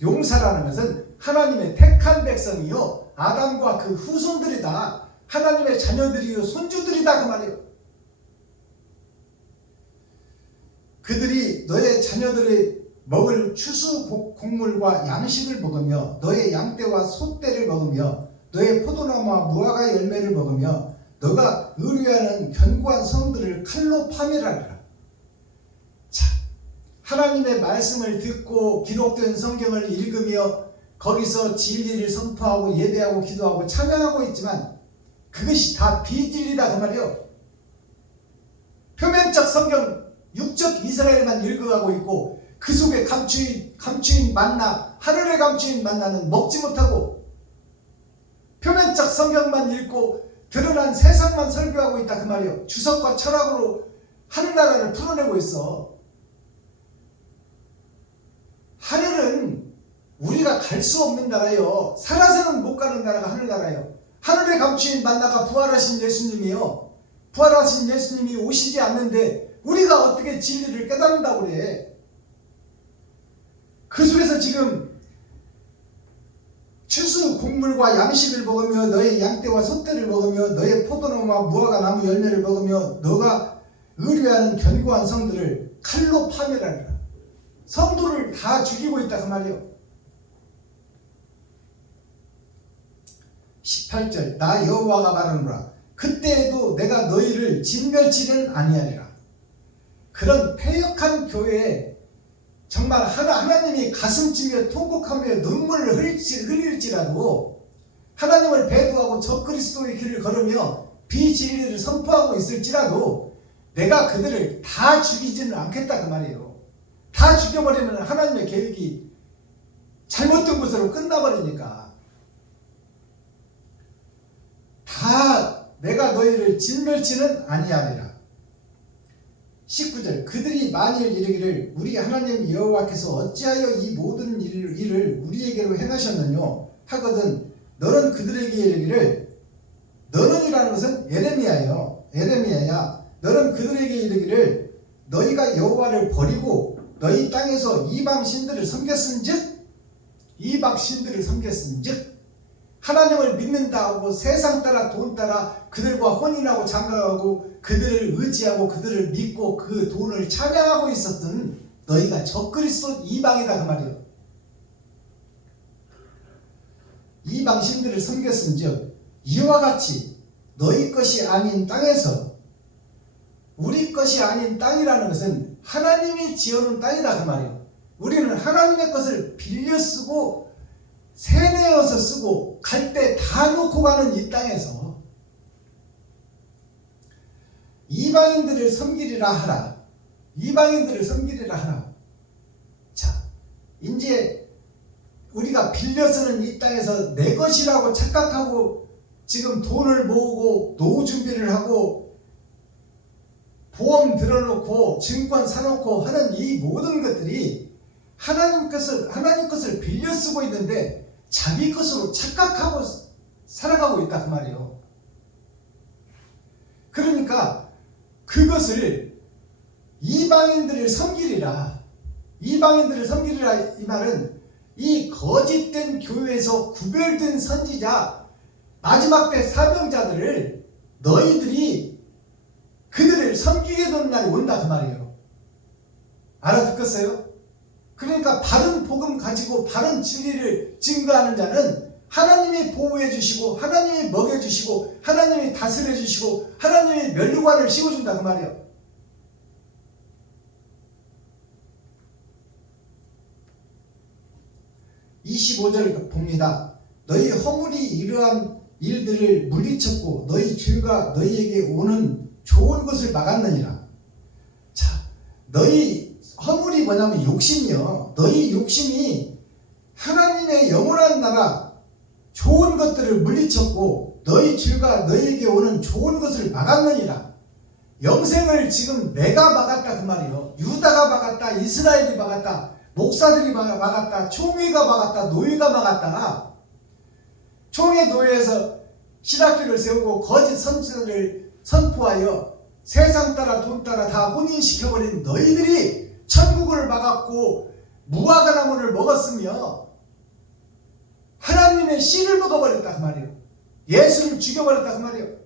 용사라는 것은 하나님의 택한 백성이요 아담과 그 후손들이다. 하나님의 자녀들이요 손주들이다 그 말이에요. 그들이 너의 자녀들의 먹을 추수 곡물과 양식을 먹으며 너의 양떼와 소떼를 먹으며 너의 포도나무와 무화과 열매를 먹으며 너가 의뢰하는 견고한 성들을 칼로 파멸하리라. 자, 하나님의 말씀을 듣고 기록된 성경을 읽으며 거기서 진리를 선포하고 예배하고 기도하고 찬양하고 있지만 그것이 다 비진리다 그 말이요. 표면적 성경 육적 이스라엘만 읽어가고 있고 그 속에 감추인 만나, 하늘에 감추인 만나는 먹지 못하고 표면적 성경만 읽고 드러난 세상만 설교하고 있다 그 말이요. 주석과 철학으로 하늘나라를 풀어내고 있어. 하늘은 우리가 갈 수 없는 나라요. 살아서는 못 가는 나라가 하늘나라요. 하늘에 감추인 만나가 부활하신 예수님이요. 부활하신 예수님이 오시지 않는데 우리가 어떻게 진리를 깨닫는다고 그래. 그 속에서 지금 추수 곡물과 양식을 먹으며 너의 양떼와 소떼를 먹으며 너의 포도나무와 무화과 나무 열매를 먹으며 너가 의뢰하는 견고한 성들을 칼로 파멸하리라. 성도를 다 죽이고 있다 그 말이요. 18절 나 여호와가 말하노라. 그때에도 내가 너희를 진멸치는 아니하리라. 그런 패역한 교회에 정말 하나님이 가슴 찌며 통곡하며 눈물을 흘릴지라도 하나님을 배도하고 적그리스도의 길을 걸으며 비진리를 선포하고 있을지라도 내가 그들을 다 죽이지는 않겠다 그 말이에요. 다 죽여버리면 하나님의 계획이 잘못된 것으로 끝나버리니까 다 내가 너희를 진멸치는 아니하리라. 19절 그들이 만일 이르기를 우리 하나님 여호와께서 어찌하여 이 모든 일을 우리에게로 행하셨느뇨 하거든 너는 그들에게 이르기를 너는이라는 것은 예레미야야 너는 그들에게 이르기를 너희가 여호와를 버리고 너희 땅에서 이방 신들을 섬겼은즉 하나님을 믿는다 하고 세상 따라 돈 따라 그들과 혼인하고 장가가고 그들을 의지하고 그들을 믿고 그 돈을 찬양하고 있었던 너희가 적그리스도 이방이다 그 말이에요. 이방 신들을 섬겼은즉 이와 같이 너희 것이 아닌 땅에서 우리 것이 아닌 땅이라는 것은 하나님이 지어놓은 땅이다 그 말이에요. 우리는 하나님의 것을 빌려 쓰고 세뇌어서 쓰고 갈 때 다 놓고 가는 이 땅에서 이방인들을 섬기리라 하라. 자, 이제 우리가 빌려 쓰는 이 땅에서 내 것이라고 착각하고 지금 돈을 모으고 노후 준비를 하고 보험 들어놓고 증권 사놓고 하는 이 모든 것들이 하나님 것을 빌려 쓰고 있는데 자기 것으로 착각하고 살아가고 있다 그 말이에요. 그러니까 그것을 이방인들을 섬기리라 이 말은 이 거짓된 교회에서 구별된 선지자 마지막 때 사명자들을 너희들이 그들을 섬기게 되는 날이 온다 그 말이에요. 알아듣겠어요? 그러니까 바른 복음 가지고 바른 진리를 증거하는 자는 하나님이 보호해 주시고 하나님이 먹여 주시고 하나님이 다스려 주시고 하나님이 면류관을 씌워준다 그 말이에요. (25절) 봅니다. 너희 허물이 이러한 일들을 물리쳤고 너희 죄가 너희에게 오는 좋은 것을 막았느니라. 자, 너희 허물이 뭐냐면 욕심이요. 너희 욕심이 하나님의 영원한 나라 좋은 것들을 물리쳤고 너희 죄가 너희에게 오는 좋은 것을 막았느니라. 영생을 지금 내가 막았다 그 말이에요. 유다가 막았다, 이스라엘이 막았다, 목사들이 막았다, 총회가 막았다, 노예가 막았다. 총회 노예에서 신학교를 세우고 거짓 선지자를 선포하여 세상 따라 돈 따라 다 혼인시켜버린 너희들이 천국을 막았고 무화과 나무를 먹었으며 하나님의 씨를 먹어버렸다 그 말이에요. 예수를 죽여버렸다 그 말이에요.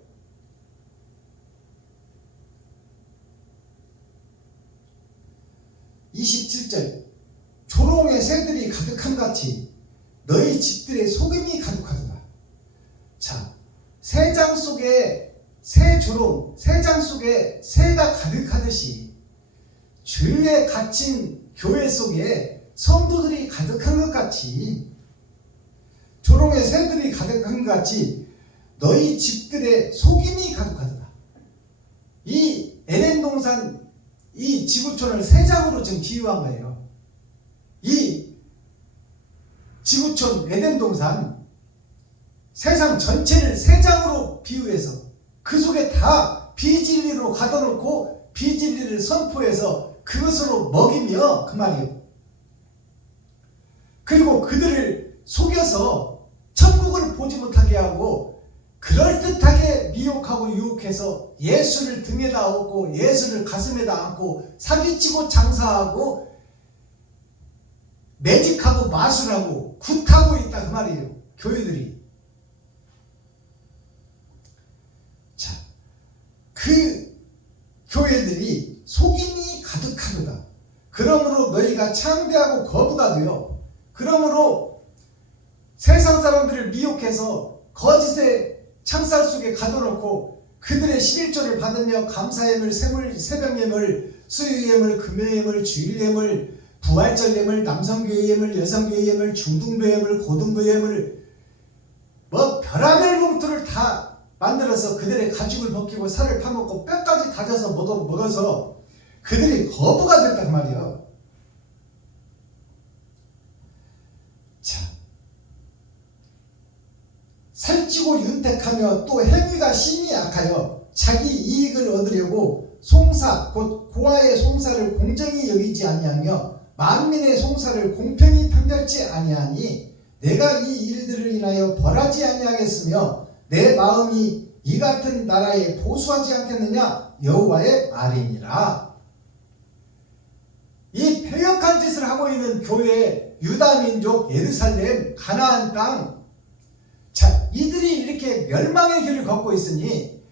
(27절) 조롱의 새들이 가득함같이 너희 집들의 속임이 가득하도다. 새장 속에 새조롱, 새장 속에 새가 가득하듯이 주에 갇힌 교회 속에 성도들이 가득한 것 같이, 조롱의 새들이 가득한 것 같이 너희 집들의 속임이 가득하더라. 이 에덴 동산, 이 지구촌을 새장으로 지금 비유한 거예요. 이 지구촌 에덴 동산, 세상 전체를 새장으로 비유해서 그 속에 다 비진리로 가둬놓고 비진리를 선포해서 그것으로 먹이며, 그 말이에요. 그리고 그들을 속여서 천국을 보지 못하게 하고 그럴듯하게 미혹하고 유혹해서 예수를 등에다 업고 예수를 가슴에다 안고 사기치고 장사하고 매직하고 마술하고 굿하고 있다, 그 말이에요. 교회들이. 자, 그 교회들이 속임이 가득하도다. 그러므로 너희가 창대하고 거부가 되어, 그러므로 세상 사람들을 미혹해서 거짓의 창살 속에 가둬놓고 그들의 11조를 받으며 감사예물, 새벽 예물, 수요 예물, 금요 예물, 주일 예물, 부활절 예물, 남성교회 예물, 여성교회 예물, 중등부 예물, 고등부 예물, 뭐 별하별 봉투를 다 만들어서 그들의 가죽을 벗기고 살을 파먹고 뼈까지 다져서 먹어서 그들이 거부가 됐단 말이에요. 자, 살찌고 윤택하며 또 행위가 심히 약하여 자기 이익을 얻으려고 송사, 곧 고아의 송사를 공정히 여기지 아니하며 만민의 송사를 공평히 판결치 아니하니 내가 이 일들을 인하여 벌하지 아니하겠으며 내 마음이 이 같은 나라에 보수하지 않겠느냐, 여호와의 말이니라. 이 패역한 짓을 하고 있는 교회, 유다 민족, 예루살렘, 가나안 땅, 자, 이들이 이렇게 멸망의 길을 걷고 있으니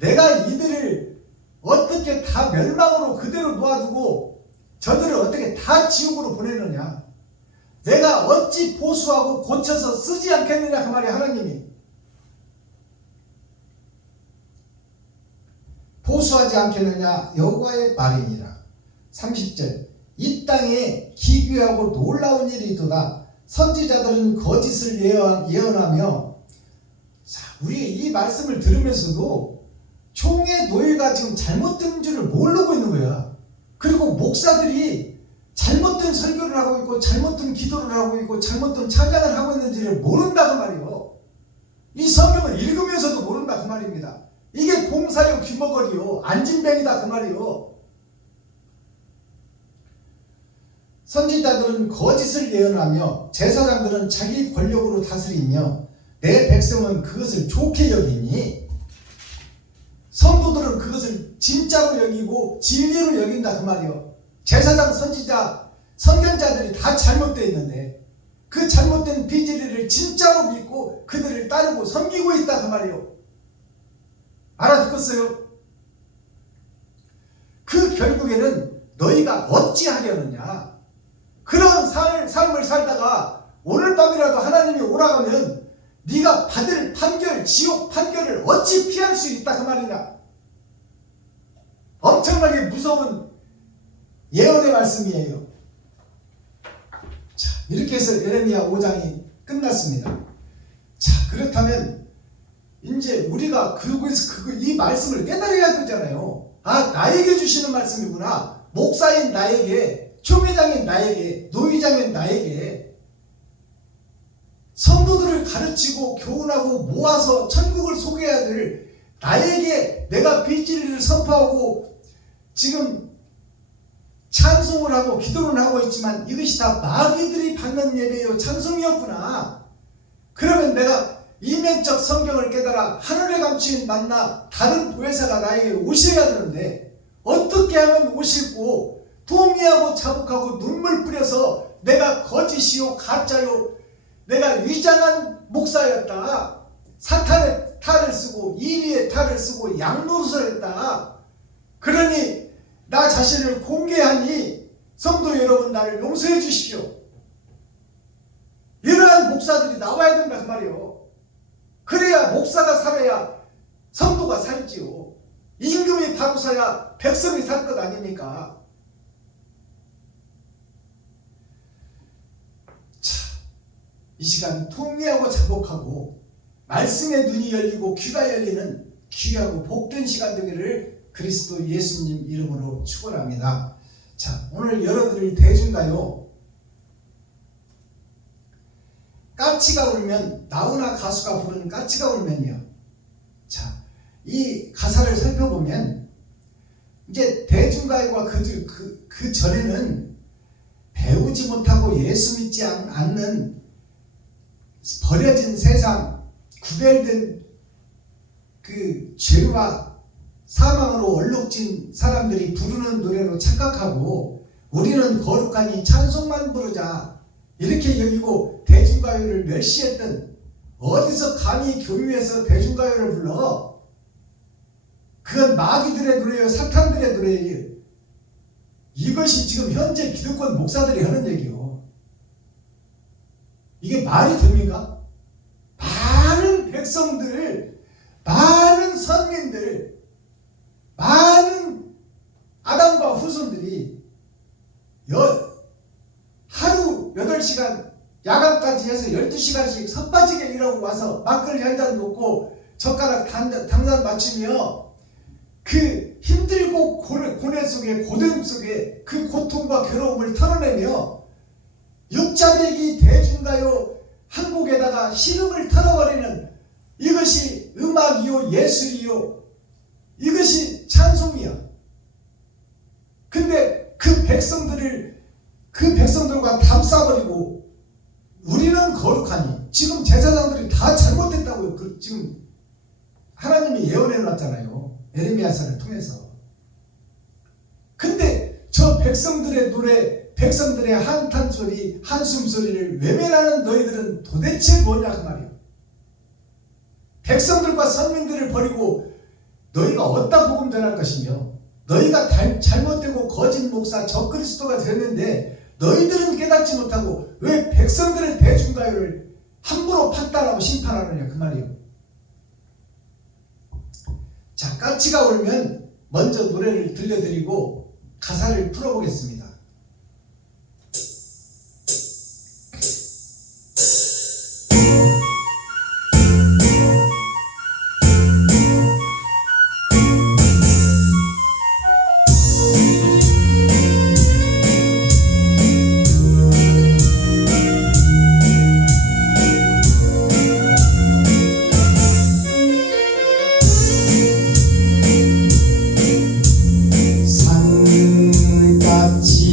내가 이들을 어떻게 다 멸망으로 그대로 놓아두고 저들을 어떻게 다 지옥으로 보내느냐, 내가 어찌 보수하고 고쳐서 쓰지 않겠느냐, 그 말이 하나님이. 보수하지 않겠느냐, 여호와의 말이니라. 30절, 이 땅에 기괴하고 놀라운 일이 있도다. 선지자들은 거짓을 예언하며, 자, 우리 이 말씀을 들으면서도 총회 노예가 지금 잘못된 줄을 모르고 있는 거야. 그리고 목사들이 잘못된 설교를 하고 있고 잘못된 기도를 하고 있고 잘못된 찬양을 하고 있는지를 모른다, 그 말이요. 이 성경을 읽으면서도 모른다, 그 말입니다. 이게 공사요 귀머거리요 안진뱅이다, 그 말이요. 선지자들은 거짓을 예언하며 제사장들은 자기 권력으로 다스리며 내 백성은 그것을 좋게 여기니 성도들은 그것을 진짜로 여기고 진리로 여긴다, 그 말이요. 제사장, 선지자, 선견자들이 다 잘못되어 있는데 그 잘못된 비진리를 진짜로 믿고 그들을 따르고 섬기고 있다, 그 말이요. 알아듣겠어요? 그 결국에는 너희가 어찌하려느냐, 그런 삶을 살다가 오늘 밤이라도 하나님이 오라가면 네가 받을 판결, 지옥 판결을 어찌 피할 수 있다, 그 말이냐. 엄청나게 무서운 예언의 말씀이에요. 자, 이렇게 해서 예레미야 5장이 끝났습니다. 자, 그렇다면 이제 우리가 이 말씀을 깨달아야 되잖아요. 아, 나에게 주시는 말씀이구나. 목사인 나에게, 총회장인 나에게, 노회장인 나에게 성도들을 가르치고 교훈하고 모아서 천국을 소개해야 될 나에게 내가 비진리를 선포하고 지금 찬송을 하고 기도를 하고 있지만 이것이 다 마귀들이 받는 예배요 찬송이었구나. 그러면 내가 이면적 성경을 깨달아 하늘에 감추인 만나 다른 보혜사가 나에게 오셔야 되는데 어떻게 하면 오실고 동의하고 자복하고 눈물 뿌려서 내가 거짓이요 가짜요 내가 위장한 목사였다, 사탄의 탈을 쓰고 이리의 탈을 쓰고 양노릇을 했다, 그러니 나 자신을 공개하니 성도 여러분 나를 용서해 주십시오. 이러한 목사들이 나와야 된다, 그 말이에요. 그래야 목사가 살아야 성도가 살지요. 임금이 바로 서야 백성이 살 것 아닙니까? 자, 이 시간 통회하고 자복하고 말씀의 눈이 열리고 귀가 열리는 귀하고 복된 시간 되기를 그리스도 예수님 이름으로 축원합니다. 자, 오늘 열어드릴 대중가요, 까치가 울면, 나훈아 가수가 부르는 까치가 울면요. 자, 이 가사를 살펴보면 이제 대중가요가 그 전에는 배우지 못하고 예수 믿지 않는 버려진 세상, 구별된 그 죄와 사망으로 얼룩진 사람들이 부르는 노래로 착각하고 우리는 거룩하니 찬송만 부르자 이렇게 여기고 대중가요를 멸시했던, 어디서 감히 교회에서 대중가요를 불러? 그건 마귀들의 노래요, 사탄들의 노래예요. 이것이 지금 현재 기득권 목사들이 하는 얘기요. 이게 말이 됩니까? 많은 백성들, 많은 선민들, 많은 아담과 후손들이 하루 8시간 야간까지 해서 12시간씩 섭빠지게 일하고 와서 막걸리 한 잔 놓고 젓가락 당단 맞추며 그 힘들고 고뇌 속에, 고독 속에 그 고통과 괴로움을 털어내며 육자배기 대중가요 한 곡에다가 신음을 털어버리는, 이것이 음악이요 예술이요, 이것이 찬송이야. 근데 그 백성들과 담싸버리고 우리는 거룩하니, 지금 제사장들이 다 잘못했다고요. 지금 하나님이 예언해 놨잖아요, 에레미야서를 통해서. 근데 저 백성들의 노래, 백성들의 한탄 소리, 한숨 소리를 외면하는 너희들은 도대체 뭐냐 그 말이에요. 백성들과 선민들을 버리고 너희가 어디다 복음 전할 것이며, 너희가 잘못되고 거짓 목사 적그리스도가 됐는데 너희들은 깨닫지 못하고 왜 백성들의 대중가요를 함부로 판단하고 심판하느냐 그 말이에요. 자, 까치가 울면 먼저 노래를 들려드리고 가사를 풀어보겠습니다. 산같이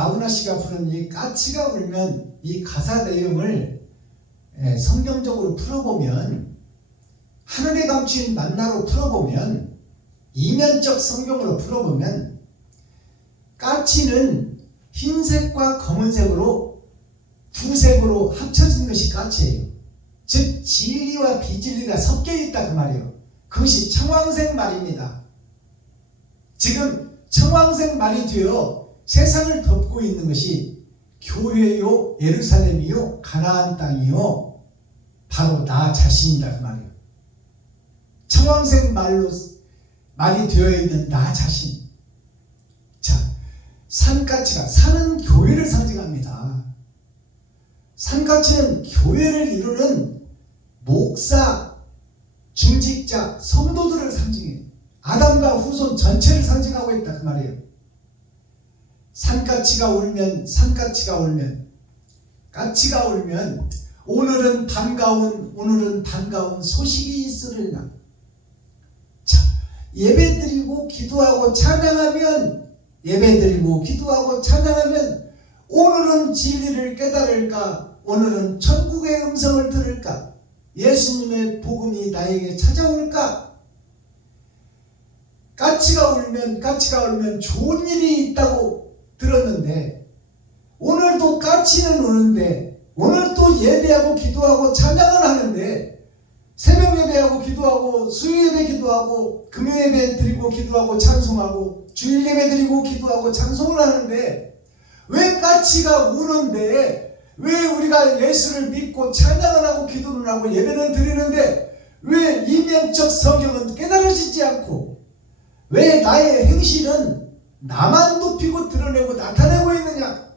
나훈아 씨가 부른 이 까치가 울면 이 가사 내용을 성경적으로 풀어보면, 하늘에 감춘 만나로 풀어보면, 이면적 성경으로 풀어보면, 까치는 흰색과 검은색으로 두 색으로 합쳐진 것이 까치예요. 즉 진리와 비진리가 섞여 있다 그 말이에요. 그것이 청황색 말입니다. 지금 청황색 말이 되어 세상을 덮고 있는 것이 교회요, 예루살렘이요, 가나안 땅이요, 바로 나 자신이다 그 말이에요. 청황색 말이 되어 있는 나 자신. 자, 산까치가, 산은 교회를 상징합니다. 산까치는 교회를 이루는 목사, 중직자, 성도들을 상징해요. 아담과 후손 전체를 상징하고 있다 그 말이에요. 산까치가 울면, 까치가 울면 오늘은 반가운 소식이 있으리라. 자, 예배드리고 기도하고 찬양하면, 오늘은 진리를 깨달을까? 오늘은 천국의 음성을 들을까? 예수님의 복음이 나에게 찾아올까? 까치가 울면 좋은 일이 있다고 들었는데, 오늘도 까치는 우는데, 오늘 또 예배하고 기도하고 찬양을 하는데, 새벽 예배하고 기도하고 수요 예배 기도하고 금요 예배 드리고 기도하고 찬송하고 주일 예배 드리고 기도하고 찬송을 하는데, 왜 까치가 우는데, 왜 우리가 예수를 믿고 찬양을 하고 기도를 하고 예배를 드리는데 왜 이면적 성경은 깨달아지지 않고, 왜 나의 행실은 나만 높이고 드러내고 나타내고 있느냐?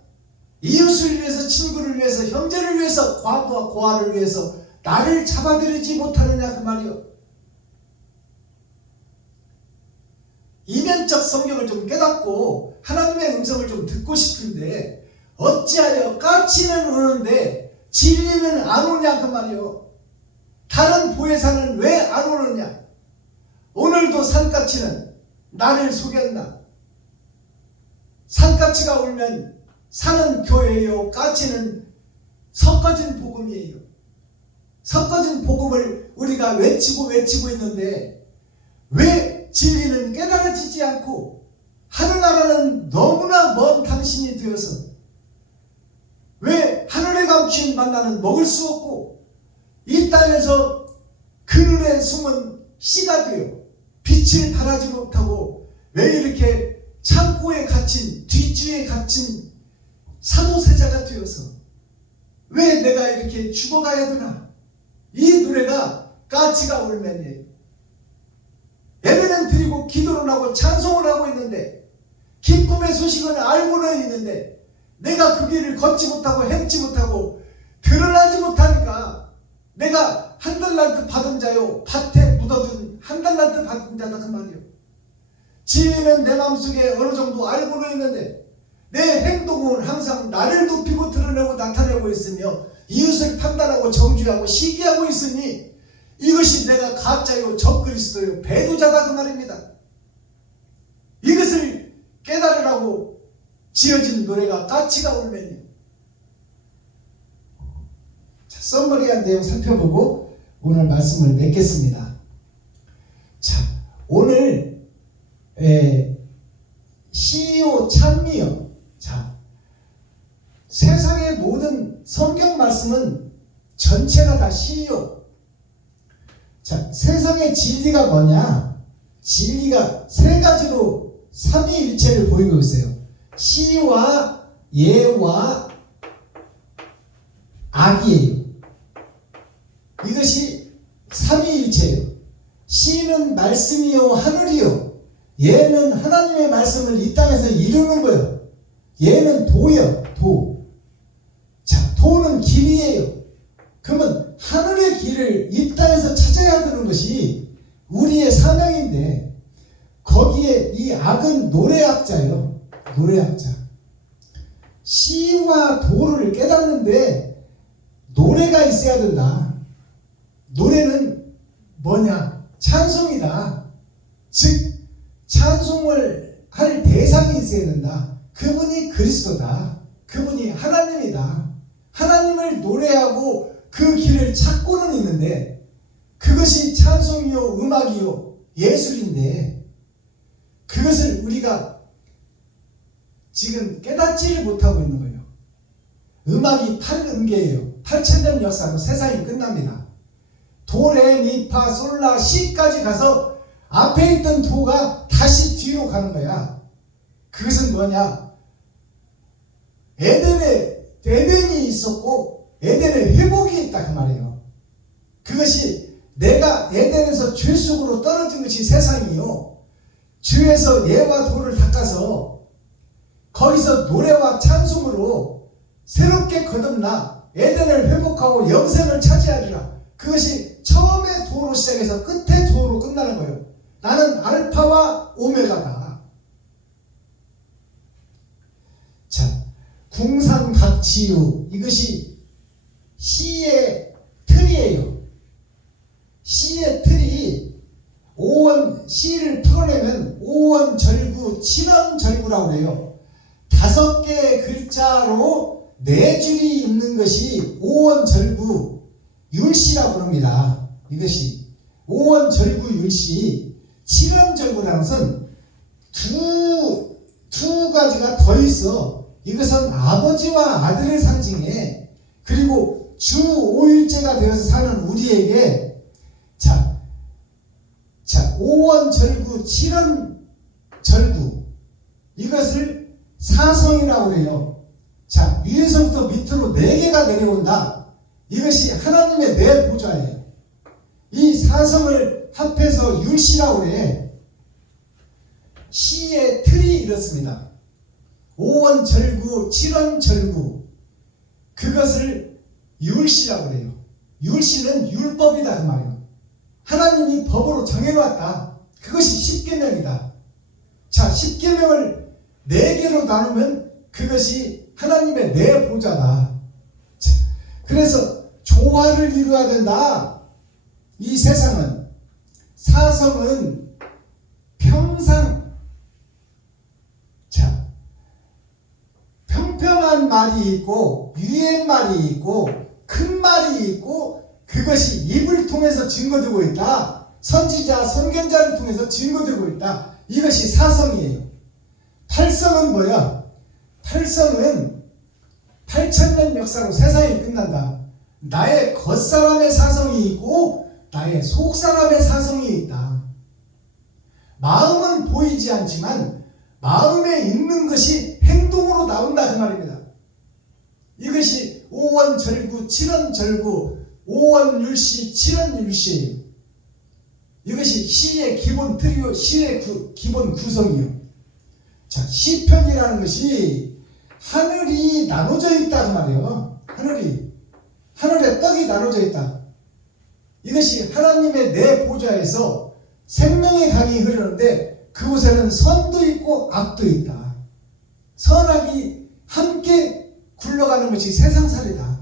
이웃을 위해서, 친구를 위해서, 형제를 위해서, 과부와 고아를 위해서 나를 잡아들이지 못하느냐 그 말이요. 이면적 성경을 좀 깨닫고 하나님의 음성을 좀 듣고 싶은데, 어찌하여 까치는 우는데 진리는 안 오냐 그 말이요. 다른 보혜사는 왜 안 오느냐? 오늘도 산까치는 나를 속였나? 산까치가 울면 산은 교회예요, 까치는 섞어진 복음이에요. 섞어진 복음을 우리가 외치고 있는데 왜 진리는 깨달아지지 않고, 하늘나라는 너무나 먼 당신이 되어서 왜 하늘에 감춘 만나는 먹을 수 없고, 이 땅에서 그늘에 숨은 씨가 되어 빛을 발하지 못하고 왜 이렇게 창고에 갇힌, 뒷주에 갇힌 사도세자가 되어서 왜 내가 이렇게 죽어가야 되나? 이 노래가 까치가 울면이에요. 예배는 드리고 기도를 하고 찬송을 하고 있는데, 기쁨의 소식은 알고는 있는데 내가 그 길을 걷지 못하고 행치 못하고 드러나지 못하니까 내가 한 달란트 받은 자요, 밭에 묻어둔 한 달란트 받은 자다 그 말이요. 진리는 내 마음속에 어느 정도 알고는 있는데 내 행동은 항상 나를 높이고 드러내고 나타내고 있으며 이웃을 판단하고 정죄하고 시기하고 있으니 이것이 내가 가짜요, 적그리스도요, 배도자다 그 말입니다. 이것을 깨달으라고 지어진 노래가 까치가 울면이요. 자, 썸머리한 내용 살펴보고 오늘 말씀을 맺겠습니다. 자, 오늘 시요 찬미요. 자, 세상의 모든 성경 말씀은 전체가 다 시요. 자, 세상의 진리가 뭐냐? 진리가 세 가지로 삼위일체를 보이고 있어요. 시와 예와 악이에요. 이것이 삼위일체예요. 시는 말씀이요 하늘이요, 예는 하나님의 말씀을 이 땅에서 이루는 거예요. 예는 도요, 도. 자, 도는 길이에요. 그러면 하늘의 길을 이 땅에서 찾아야 되는 것이 우리의 사명인데, 거기에 이 악은 노래학자예요. 노래학자. 시와 도를 깨닫는데 노래가 있어야 된다. 노래는 뭐냐? 찬송이다. 즉 찬송을 할 대상이 있어야 된다. 그분이 그리스도다. 그분이 하나님이다. 하나님을 노래하고 그 길을 찾고는 있는데 그것이 찬송이요 음악이요 예술인데 그것을 우리가 지금 깨닫지를 못하고 있는 거예요. 음악이 8음계예요. 8,000년 역사로 세상이 끝납니다. 도, 레, 미, 파, 솔, 라, 시까지 가서 앞에 있던 도가 다시 뒤로 가는 거야. 그것은 뭐냐? 에덴이 있었고 에덴의 회복이 있다 그 말이에요. 그것이 내가 에덴에서 죄 속으로 떨어진 것이 세상이요. 죄에서 예와 도를 닦아서 거기서 노래와 찬송으로 새롭게 거듭나 에덴을 회복하고 영생을 차지하리라. 그것이 처음에 도로 시작해서 끝에 도로 끝나는 거예요. 나는 알파와 오메가다. 자, 궁상각지유 이것이 시의 틀이에요. 시의 틀이 시를 풀어내면 5원 절구, 7원 절구라고 해요. 5개의 글자로 4줄이 있는 것이 5원 절구 율시라고 합니다. 이것이 5원 절구 율시, 7원 절구라는 것은 두 가지가 더 있어. 이것은 아버지와 아들을 상징해. 그리고 주 5일째가 되어서 사는 우리에게 자 5원 절구, 7원 절구 이것을 사성이라고 해요. 자, 위에서부터 밑으로 4개가 내려온다. 이것이 하나님의 내 보좌예요. 이 사성을 합해서 율시라고 해. 시의 틀이 이렇습니다. 5원 절구, 7원 절구 그것을 율시라고 해요. 율시는 율법이다 그 말이에요. 하나님이 법으로 정해놨다. 그것이 십계명이다. 자, 십계명을 4개로 나누면 그것이 하나님의 내 보좌다. 자, 그래서 조화를 이루어야 된다. 이 세상은 사성은 평상 자 평평한 말이 있고 유엔 말이 있고 큰 말이 있고 그것이 입을 통해서 증거되고 있다. 선지자 선견자를 통해서 증거되고 있다. 이것이 사성이에요. 팔성은 뭐야? 팔성은 8,000년 역사로 세상이 끝난다. 나의 겉사람의 사성이 있고 나의 속사람의 사성이 있다. 마음은 보이지 않지만 마음에 있는 것이 행동으로 나온다 그 말입니다. 이것이 5원 절구, 7원 절구, 5원 율시, 7원 율시예요. 이것이 시의 기본 틀이요, 시의 기본 구성이요. 자, 시편이라는 것이 하늘이 나눠져 있다 그 말이에요. 하늘에 떡이 나눠져 있다. 이것이 하나님의 내 보좌에서 생명의 강이 흐르는데 그곳에는 선도 있고 악도 있다. 선악이 함께 굴러가는 것이 세상살이다.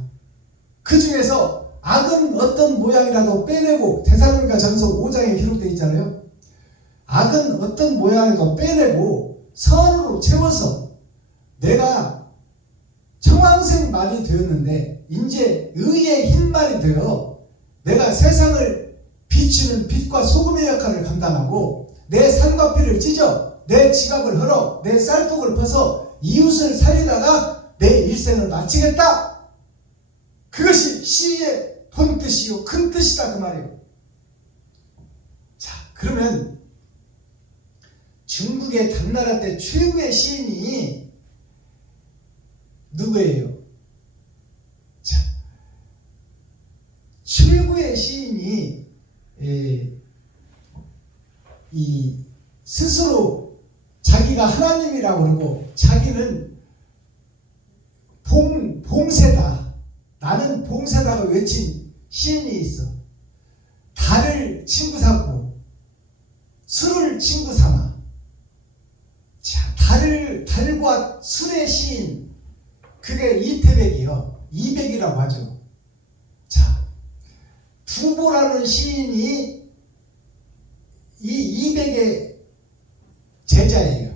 그 중에서 악은 어떤 모양이라도 빼내고 데살로니가 전서 5장에 기록되어 있잖아요. 악은 어떤 모양이라도 빼내고 선으로 채워서 내가 청황색 말이 되었는데 이제 의의 흰 말이 되어 내가 세상을 비추는 빛과 소금의 역할을 감당하고 내 살과 피를 찢어 내 지갑을 헐어 내 쌀독을 벗어 이웃을 살리다가 내 일생을 마치겠다. 그것이 시의 본 뜻이요 큰 뜻이다 그 말이에요. 자, 그러면 중국의 당나라 때 최고의 시인이 누구예요? 자, 최고의 시인이 이 스스로 자기가 하나님이라고 그러고 자기는 봉세다. 나는 봉세다가 외친 시인이 있어. 달을 친구 삼고 술을 친구 삼아. 자, 달과 술의 시인 그게 이태백이요. 이백이라고 하죠. 자, 두보라는 시인이 이 이백의 제자예요.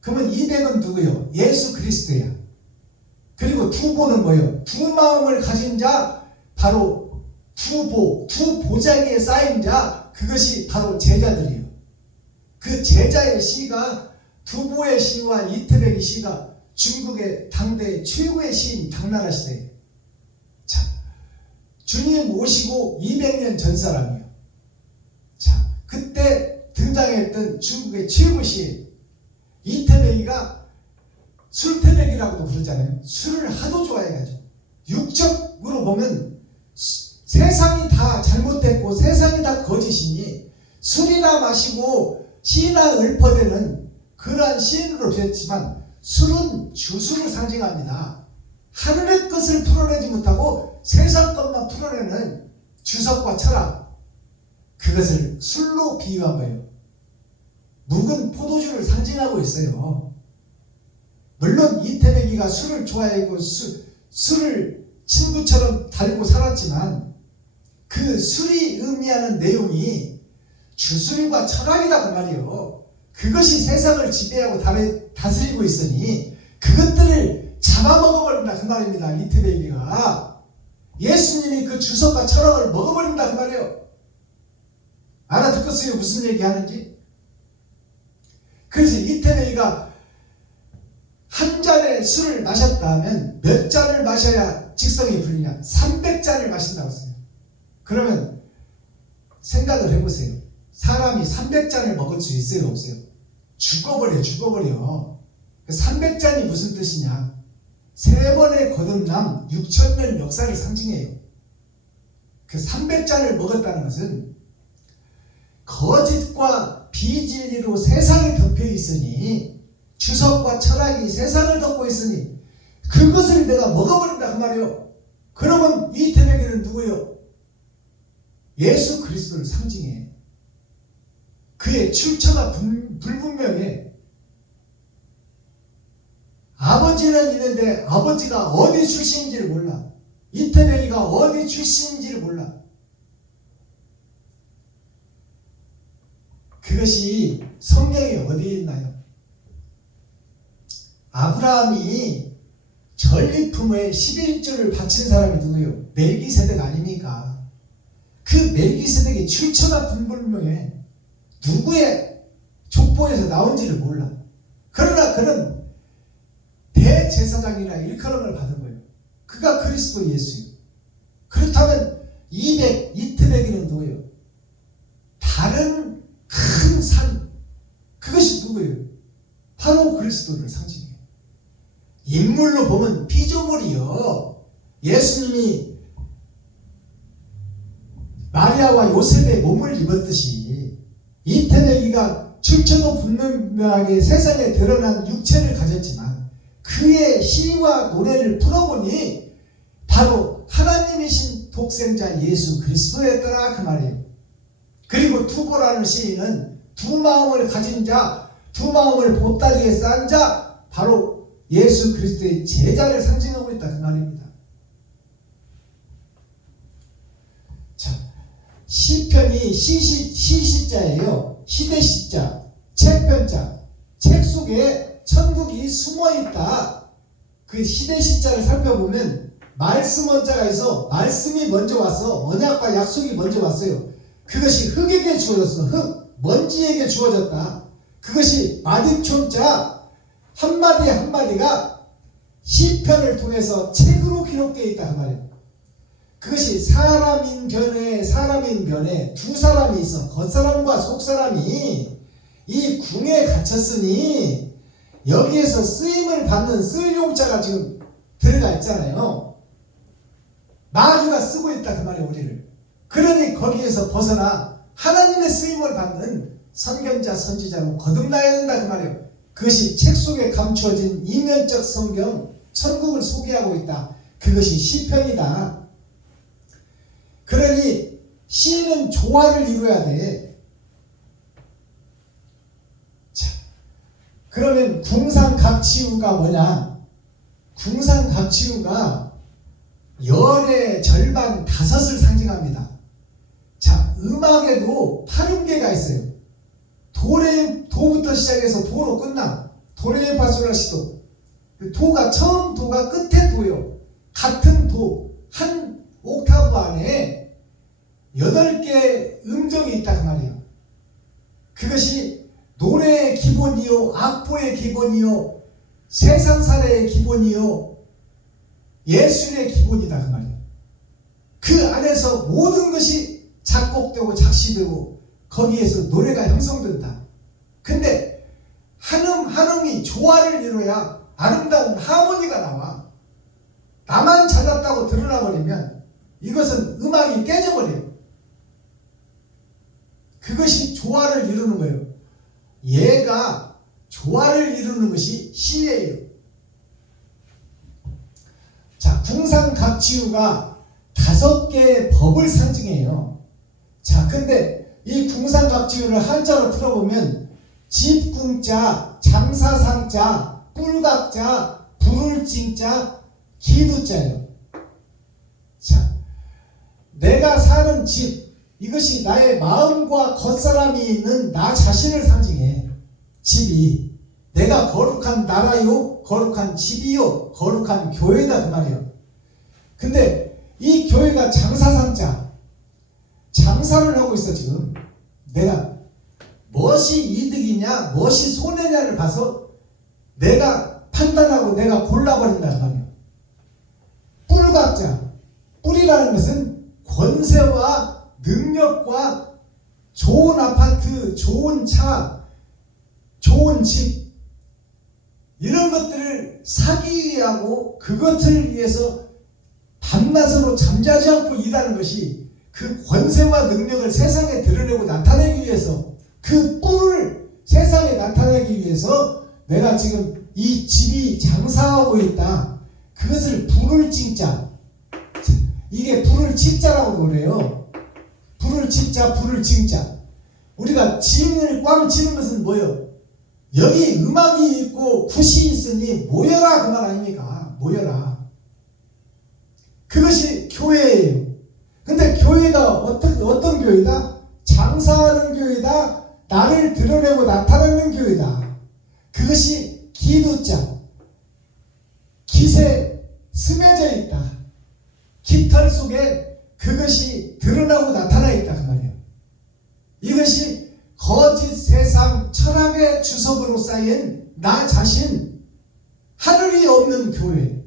그러면 200은 누구요? 예수 그리스도야. 그리고 두보는 뭐예요? 두 마음을 가진 자, 바로 두보, 두 보자기에 쌓인 자, 그것이 바로 제자들이에요. 그 제자의 시가 두보의 시와 이태백의 시가 중국의 당대 최고의 시인 당나라 시대예요. 자, 주님 오시고 200년 전 사람이에요. 자, 그때 등장했던 중국의 최고 시인 이태백이가 술태백이라고도 부르잖아요. 술을 하도 좋아해가지고 육적으로 보면 세상이 다 잘못됐고 세상이 다 거짓이니 술이나 마시고 시나 읊어대는 그러한 시인으로 되었지만 술은 주술을 상징합니다. 하늘의 것을 풀어내지 못하고 세상 것만 풀어내는 주석과 철학, 그것을 술로 비유한 거예요. 묵은 포도주를 상징하고 있어요. 물론 이태백이가 술을 좋아하고 술을 친구처럼 달고 살았지만 그 술이 의미하는 내용이 주술과 철학이다 그 말이에요. 그것이 세상을 지배하고 다스리고 있으니 그것들을 잡아먹어버린다 그 말입니다. 이태백이가 예수님이 그 주석과 철학을 먹어버린다 그 말이에요. 알아듣겠어요? 무슨 얘기하는지? 그래서 이태백이가 한 잔의 술을 마셨다면 몇 잔을 마셔야 직성이 풀리냐? 300잔을 마신다고 했어요. 그러면 생각을 해보세요. 사람이 300잔을 먹을 수 있어요? 없어요? 죽어버려. 300잔이 무슨 뜻이냐? 3번의 거듭남 6,000년 역사를 상징해요. 그 300잔을 먹었다는 것은 거짓과 비진리로 세상이 덮여 있으니, 주석과 철학이 세상을 덮고 있으니 그것을 내가 먹어버린다 그 말이에요. 그러면 이태백이는 누구예요? 예수 그리스도를 상징해. 그의 출처가 불분명해. 아버지는 있는데 아버지가 어디 출신인지를 몰라. 이태백이가 어디 출신인지를 몰라. 그것이 성경에 어디에 있나요? 아브라함이 전리품의 11조를 바친 사람이 누구예요? 멜기세덱 아닙니까? 그 멜기세덱의 출처가 불분명해. 누구의 족보에서 나온지를 몰라. 그러나 그는 대제사장이라 일컬음을 받은 거예요. 그가 그리스도 예수예요. 그렇다면 이태백이는 누구예요? 다른 큰 산, 그것이 누구예요? 바로 그리스도를 상징해요. 인물로 보면 피조물이요. 예수님이 마리아와 요셉의 몸을 입었듯이 이태백이가 출처도 분명하게 세상에 드러난 육체를 가졌지만 그의 시와 노래를 풀어보니 바로 하나님이신 독생자 예수 그리스도였더라 그 말이에요. 그리고 두보라는 시인은 두 마음을 가진 자, 두 마음을 보따리에 싼 자, 바로 예수 그리스도의 제자를 상징하고 있다 그 말입니다. 자, 시편이 시시자예요. 시대시자, 책변자. 책 속에 천국이 숨어있다. 그 시대시자를 살펴보면 말씀 원자가 있어. 말씀이 먼저 왔어. 언약과 약속이 먼저 왔어요. 그것이 흙에게 주어졌어. 흙, 먼지에게 주어졌다. 그것이 마디촌자 한마디 한마디가 시편을 통해서 책으로 기록되어 있다 그 말이에요. 그것이 사람인 변에 두 사람이 있어. 겉사람과 속사람이 이 궁에 갇혔으니 여기에서 쓰임을 받는 쓸 용자가 지금 들어가 있잖아요. 마귀가 쓰고 있다 그 말이에요 우리를. 그러니 거기에서 벗어나 하나님의 쓰임을 받는 선견자 선지자로 거듭나야 된다 그 말이에요. 그것이 책 속에 감추어진 이면적 성경 천국을 소개하고 있다. 그것이 시편이다. 그러니 시인은 조화를 이루어야 돼. 자, 그러면 궁상각치우가 뭐냐? 궁상각치우가 열의 절반 5을 상징합니다. 자, 음악에도 8음계가 있어요. 도부터 시작해서 도로 끝나. 도레미파솔라시도. 도가 처음 도가 끝에 도요. 같은 도, 한 옥타브 안에 8개의 음정이 있다 그 말이에요. 그것이 노래의 기본이요, 악보의 기본이요, 세상사례의 기본이요, 예술의 기본이다 그 말이에요. 그 안에서 모든 것이 작곡되고 작시되고 거기에서 노래가 형성된다. 근데 한음이 조화를 이루어야 아름다운 하모니가 나와. 나만 잘났다고 드러나버리면 이것은 음악이 깨져버려요. 그것이 조화를 이루는 거예요. 얘가 조화를 이루는 것이 시예요. 자, 궁상각지우가 5개의 법을 상징해요. 자, 근데 이 궁상각지우를 한자로 풀어보면 집궁자, 장사상자, 뿔각자, 불을징자, 기두자예요. 자, 내가 사는 집, 이것이 나의 마음과 겉사람이 있는 나 자신을 상징해. 집이 내가 거룩한 나라요, 거룩한 집이요, 거룩한 교회다 그 말이에요. 근데 이 교회가 장사상자, 장사를 하고 있어. 지금 내가 무엇이 이득이냐, 무엇이 손해냐를 봐서 내가 판단하고 내가 골라버린다 그 말이에요. 뿔각자, 뿔이라는 것은 권세와 능력과 좋은 아파트, 좋은 차, 좋은 집, 이런 것들을 사기 위하고 그것을 위해서 밤낮으로 잠자지 않고 일하는 것이 그 권세와 능력을 세상에 드러내고 나타내기 위해서, 그 뿔을 세상에 나타내기 위해서 내가 지금 이 집이 장사하고 있다. 그것을 불을 칭자, 이게 불을 칭자라고 그래요. 불을 칭자, 불을 칭자. 우리가 징을 꽝 치는 것은 뭐예요? 여기 음악이 있고 굿이 있으니 모여라 그 말 아닙니까? 모여라. 그것이 교회예요. 근데 교회가 어떤 교회다? 장사하는 교회다. 나를 드러내고 나타내는 교회다. 그것이 기두자. 깃에 스며져 있다. 깃털 속에 그것이 드러나고 나타나 있다 그 말이에요. 이것이 거짓 세상 철학의 주석으로 쌓인 나 자신, 하늘이 없는 교회,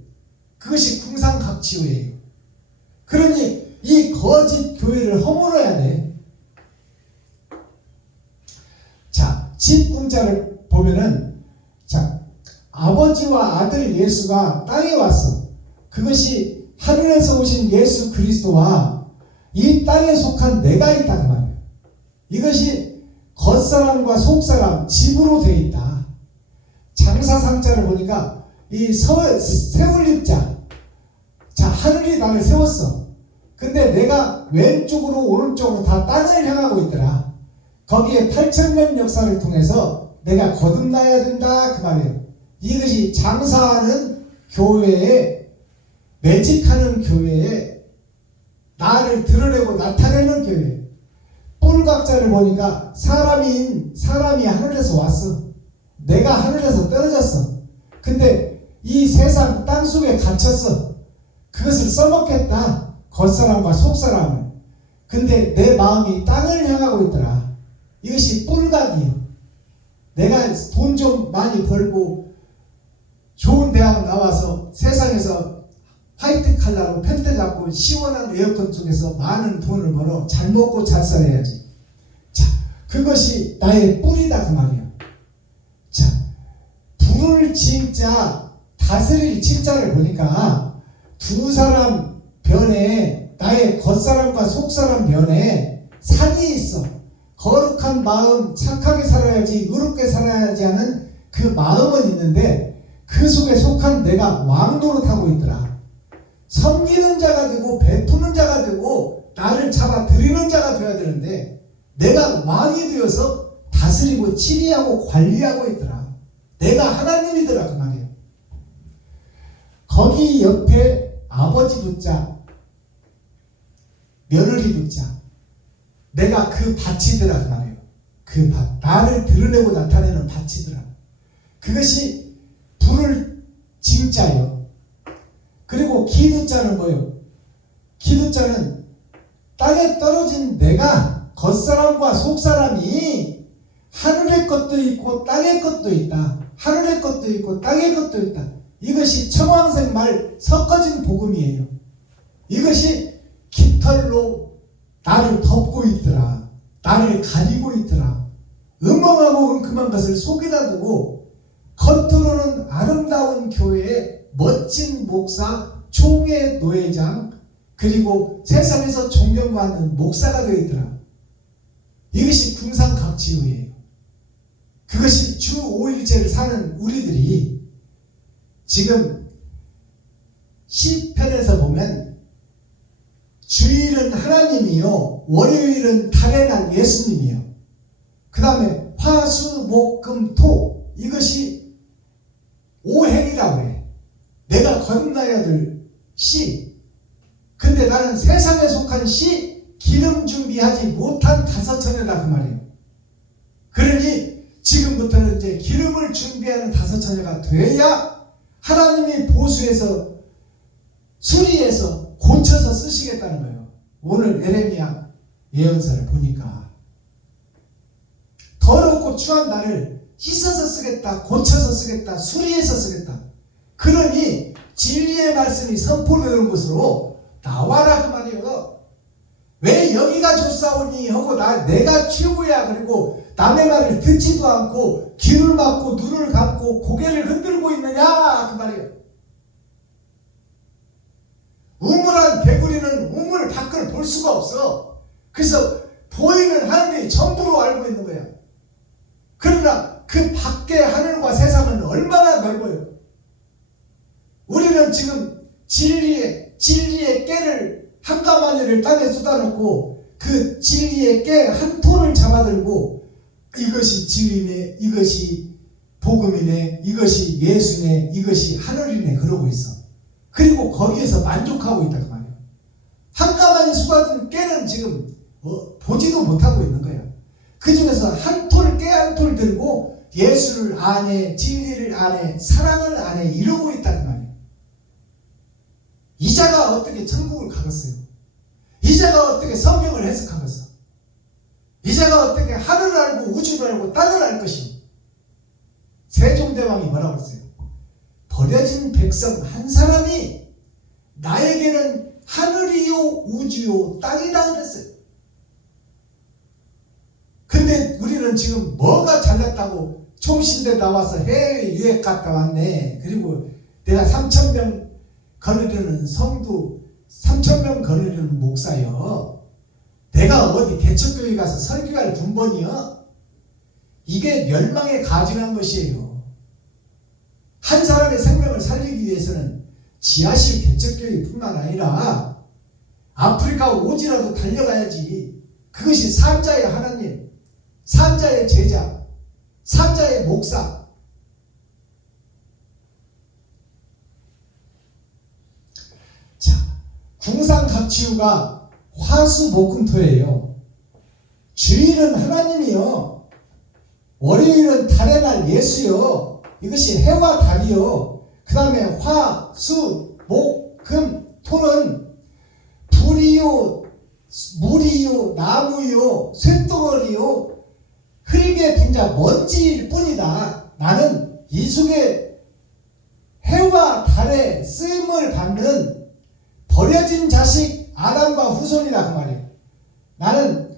그것이 궁상각지우예요. 그러니 이 거짓 교회를 허물어야 돼. 자, 집궁자를 보면은, 자, 아버지와 아들 예수가 땅에 왔어. 그것이 하늘에서 오신 예수 그리스도와 이 땅에 속한 내가 있다 그 말이에요. 이것이 겉사람과 속사람, 집으로 되어 있다. 장사상자를 보니까 이 세울립자, 자, 하늘이 나를 세웠어. 근데 내가 왼쪽으로 오른쪽으로 다 땅을 향하고 있더라. 거기에 8,000년 역사를 통해서 내가 거듭나야 된다 그 말이에요. 이것이 장사하는 교회에, 매직하는 교회에, 나를 드러내고 나타내는 교회. 뿔각자를 보니까 사람이 하늘에서 왔어. 내가 하늘에서 떨어졌어. 근데 이 세상 땅속에 갇혔어. 그것을 써먹겠다. 겉사람과 속사람을. 근데 내 마음이 땅을 향하고 있더라. 이것이 뿔각이에요. 내가 돈 좀 많이 벌고 좋은 대학 나와서 세상에서 화이트 칼라로 펜트 잡고 시원한 에어컨 속에서 많은 돈을 벌어 잘 먹고 잘 살아야지. 자, 그것이 나의 뿔이다 그 말이야. 자, 불을 칭자, 다스릴 칭자를 보니까 두 사람 변에, 나의 겉사람과 속사람 변에 산이 있어. 거룩한 마음, 착하게 살아야지, 의롭게 살아야지 하는 그 마음은 있는데 그 속에 속한 내가 왕노릇하고 있더라. 섬기는 자가 되고 베푸는 자가 되고 나를 잡아 들이는 자가 되어야 되는데 내가 왕이 되어서 다스리고 치리하고 관리하고 있더라. 내가 하나님이더라 그 말이에요. 거기 옆에 아버지 붙자, 며느리 붙자, 내가 그 밭이더라 그 말이에요. 그 밭, 나를 드러내고 나타내는 밭이더라. 그것이 불을 징자요. 그리고 기두자는 뭐예요? 기두자는 땅에 떨어진 내가 겉사람과 속사람이 하늘의 것도 있고 땅의 것도 있다. 하늘의 것도 있고 땅의 것도 있다. 이것이 청황생말 섞어진 복음이에요. 이것이 깃털로 나를 덮고 있더라. 나를 가리고 있더라. 음험하고 은큼한 것을 속에다 두고 겉으로는 아름다운 교회의 멋진 목사, 총회 노회장, 그리고 세상에서 존경받는 목사가 되어 있더라. 이것이 궁상각지의예요. 그것이 주 5일째를 사는 우리들이 지금 시편에서 보면 주일은 하나님이요, 월요일은 달의 날 예수님이요, 그 다음에 화, 수, 목, 금, 토, 이것이 오행이라고 해. 내가 거듭나야 될 씨. 근데 나는 세상에 속한 씨, 기름 준비하지 못한 다섯 처녀다 그 말이에요. 그러니 지금부터는 이제 기름을 준비하는 다섯 처녀가 돼야 하나님이 보수해서 수리해서 고쳐서 쓰시겠다는 거예요. 오늘 에레미야 예언서를 보니까 더럽고 추한 나를 씻어서 쓰겠다, 고쳐서 쓰겠다, 수리해서 쓰겠다. 그러니 진리의 말씀이 선포되는 곳으로 나와라 그 말이에요. 왜 여기가 좋사오니 하고 내가 최고야. 그리고 남의 말을 듣지도 않고 귀를 막고 눈을 감고 고개를 흔들고 있느냐 그 말이에요. 우물한 개구리는 우물 밖을 볼 수가 없어. 그래서 보이는 하늘이 전부로 알고 있는 거야. 그러나 그 밖의 하늘과 세상은 얼마나 넓어요. 우리는 지금 진리의 깨를 한 가마니를 땅에 쏟아놓고 그 진리의 깨 한 톨을 잡아들고 이것이 진리네, 이것이 복음이네, 이것이 예수네, 이것이 하늘이네 그러고 있어. 그리고 거기에서 만족하고 있다 그 말이에요. 한 가마니 쏟아진 깨는 지금 보지도 못하고 있는 거야. 그 중에서 한 톨, 깨 한 톨 들고 예수를 아네, 진리를 아네, 사랑을 아네 이러고 있다는 말이에요. 이자가 어떻게 천국을 가겠어요? 이자가 어떻게 성경을 해석하겠어? 이자가 어떻게 하늘을 알고 우주를 알고 땅을 알 것이요? 세종대왕이 뭐라고 했어요? 버려진 백성 한 사람이 나에게는 하늘이요 우주요 땅이다 그랬어요. 근데 우리는 지금 뭐가 잘났다고 총신대 나와서 해외 유학 갔다 왔네. 그리고 내가 3,000명 거느리는 성도, 3,000명 거느리는 목사요. 내가 어디 개척교회 가서 설교할 군번이요? 이게 멸망에 가증한 것이에요. 한 사람의 생명을 살리기 위해서는 지하실 개척교회뿐만 아니라 아프리카 오지라도 달려가야지. 그것이 산자의 하나님, 산자의 제자, 산자의 목사. 자, 궁상각지우가 화수목금토예요. 주일은 하나님이요, 월요일은 달의 날 예수요, 이것이 해와 달이요, 그 다음에 화, 수, 목, 금, 토는 불이요, 물이요, 나무요, 쇳덩어리요, 흙에 분자 먼지일 뿐이다. 나는 이 속에 해와 달의 쓰임을 받는 버려진 자식 아담과 후손이다 그 말이에요. 나는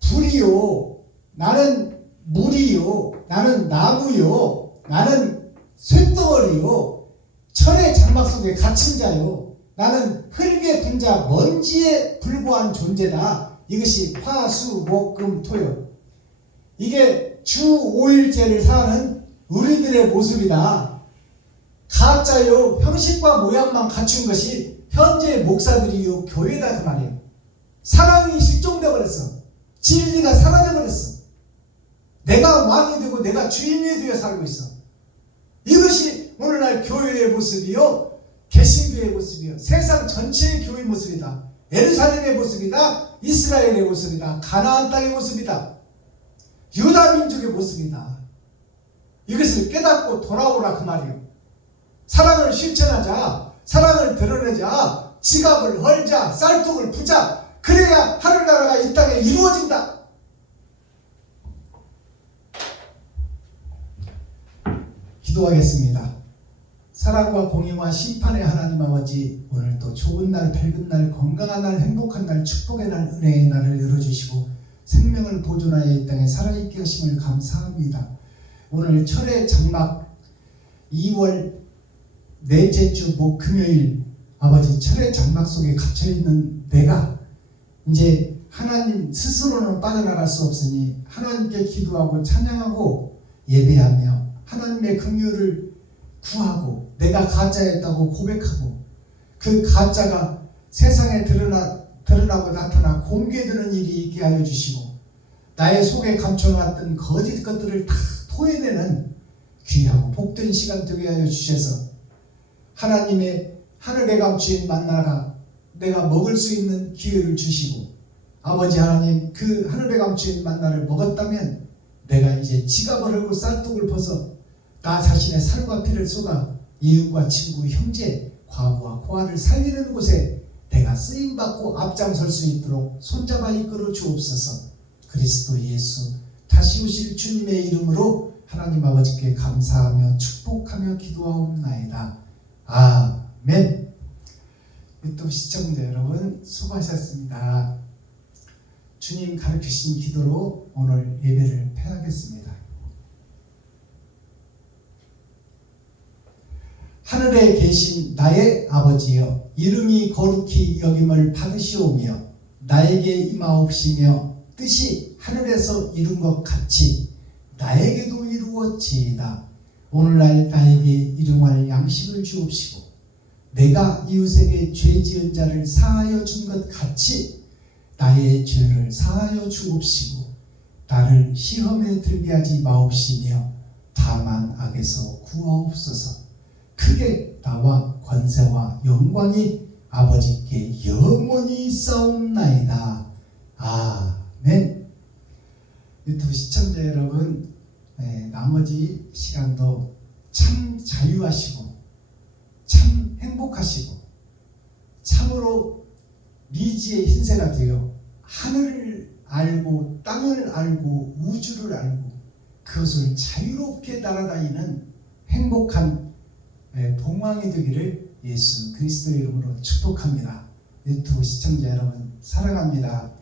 불이요, 나는 물이요, 나는 나무요, 나는 쇳덩어리요, 철의 장막 속에 갇힌 자요, 나는 흙의 분자 먼지에 불과한 존재다. 이것이 화, 수, 목, 금, 토요. 이게 주 5일째를 사는 우리들의 모습이다. 가짜요, 형식과 모양만 갖춘 것이 현재 목사들이요, 교회다 그 말이에요. 사랑이 실종되어 버렸어. 진리가 사라져 버렸어. 내가 왕이 되고 내가 주인이 되어 살고 있어. 이것이 오늘날 교회의 모습이요, 개신교의 모습이요, 세상 전체의 교회 모습이다. 예루살렘의 모습이다. 이스라엘의 모습이다. 가나안 땅의 모습이다. 유다 민족의 모습이다. 이것을 깨닫고 돌아오라 그 말이에요. 사랑을 실천하자. 사랑을 드러내자. 지갑을 헐자. 쌀떡을 부자. 그래야 하늘나라가 이 땅에 이루어진다. 기도하겠습니다. 사랑과 공의와 심판의 하나님 아버지, 오늘도 좋은 날, 밝은 날, 건강한 날, 행복한 날, 축복의 날, 은혜의 날을 열어주시고 생명을 보존하여 이 땅에 살아있게 하심을 감사합니다. 오늘 철의 장막 2월 넷째 주 금요일, 아버지 철의 장막 속에 갇혀있는 내가 이제 하나님 스스로는 빠져나갈 수 없으니 하나님께 기도하고 찬양하고 예배하며 하나님의 긍휼을 구하고 내가 가짜였다고 고백하고 그 가짜가 세상에 드러나고 나타나 공개되는 일이 있게 하여 주시고 나의 속에 감춰놨던 거짓 것들을 다 토해내는 귀하고 복된 시간 되게 하여 주셔서 하나님의 하늘에 감추인 만나가 내가 먹을 수 있는 기회를 주시고 아버지 하나님 그 하늘에 감추인 만나를 먹었다면 내가 이제 지갑을 헐고 쌀떡을 벗어 나 자신의 살과 피를 쏟아 이웃과 친구, 형제, 과부와 고아를 살리는 곳에 내가 쓰임받고 앞장설 수 있도록 손잡아 이끌어 주옵소서. 그리스도 예수 다시 오실 주님의 이름으로 하나님 아버지께 감사하며 축복하며 기도하옵나이다. 아멘. 또 시청자 여러분 수고하셨습니다. 주님 가르치신 기도로 오늘 예배를 폐하겠습니다. 하늘에 계신 나의 아버지여, 이름이 거룩히 여김을 받으시오며 나에게 임하옵시며 뜻이 하늘에서 이룬 것 같이 나에게도 이루어지이다. 오늘날 나에게 일용할 양식을 주옵시고 내가 이웃에게 죄 지은 자를 사하여 준 것 같이 나의 죄를 사하여 주옵시고 나를 시험에 들게 하지 마옵시며 다만 악에서 구하옵소서. 크게 나와 권세와 영광이 아버지께 영원히 있사옵나이다. 아멘. 유튜브 시청자 여러분, 나머지 시간도 참 자유하시고 참 행복하시고 참으로 미지의 흰새가 되어 하늘을 알고 땅을 알고 우주를 알고 그것을 자유롭게 날아다니는 행복한 동왕이 되기를 예수 그리스도의 이름으로 축복합니다. 유튜브 시청자 여러분 사랑합니다.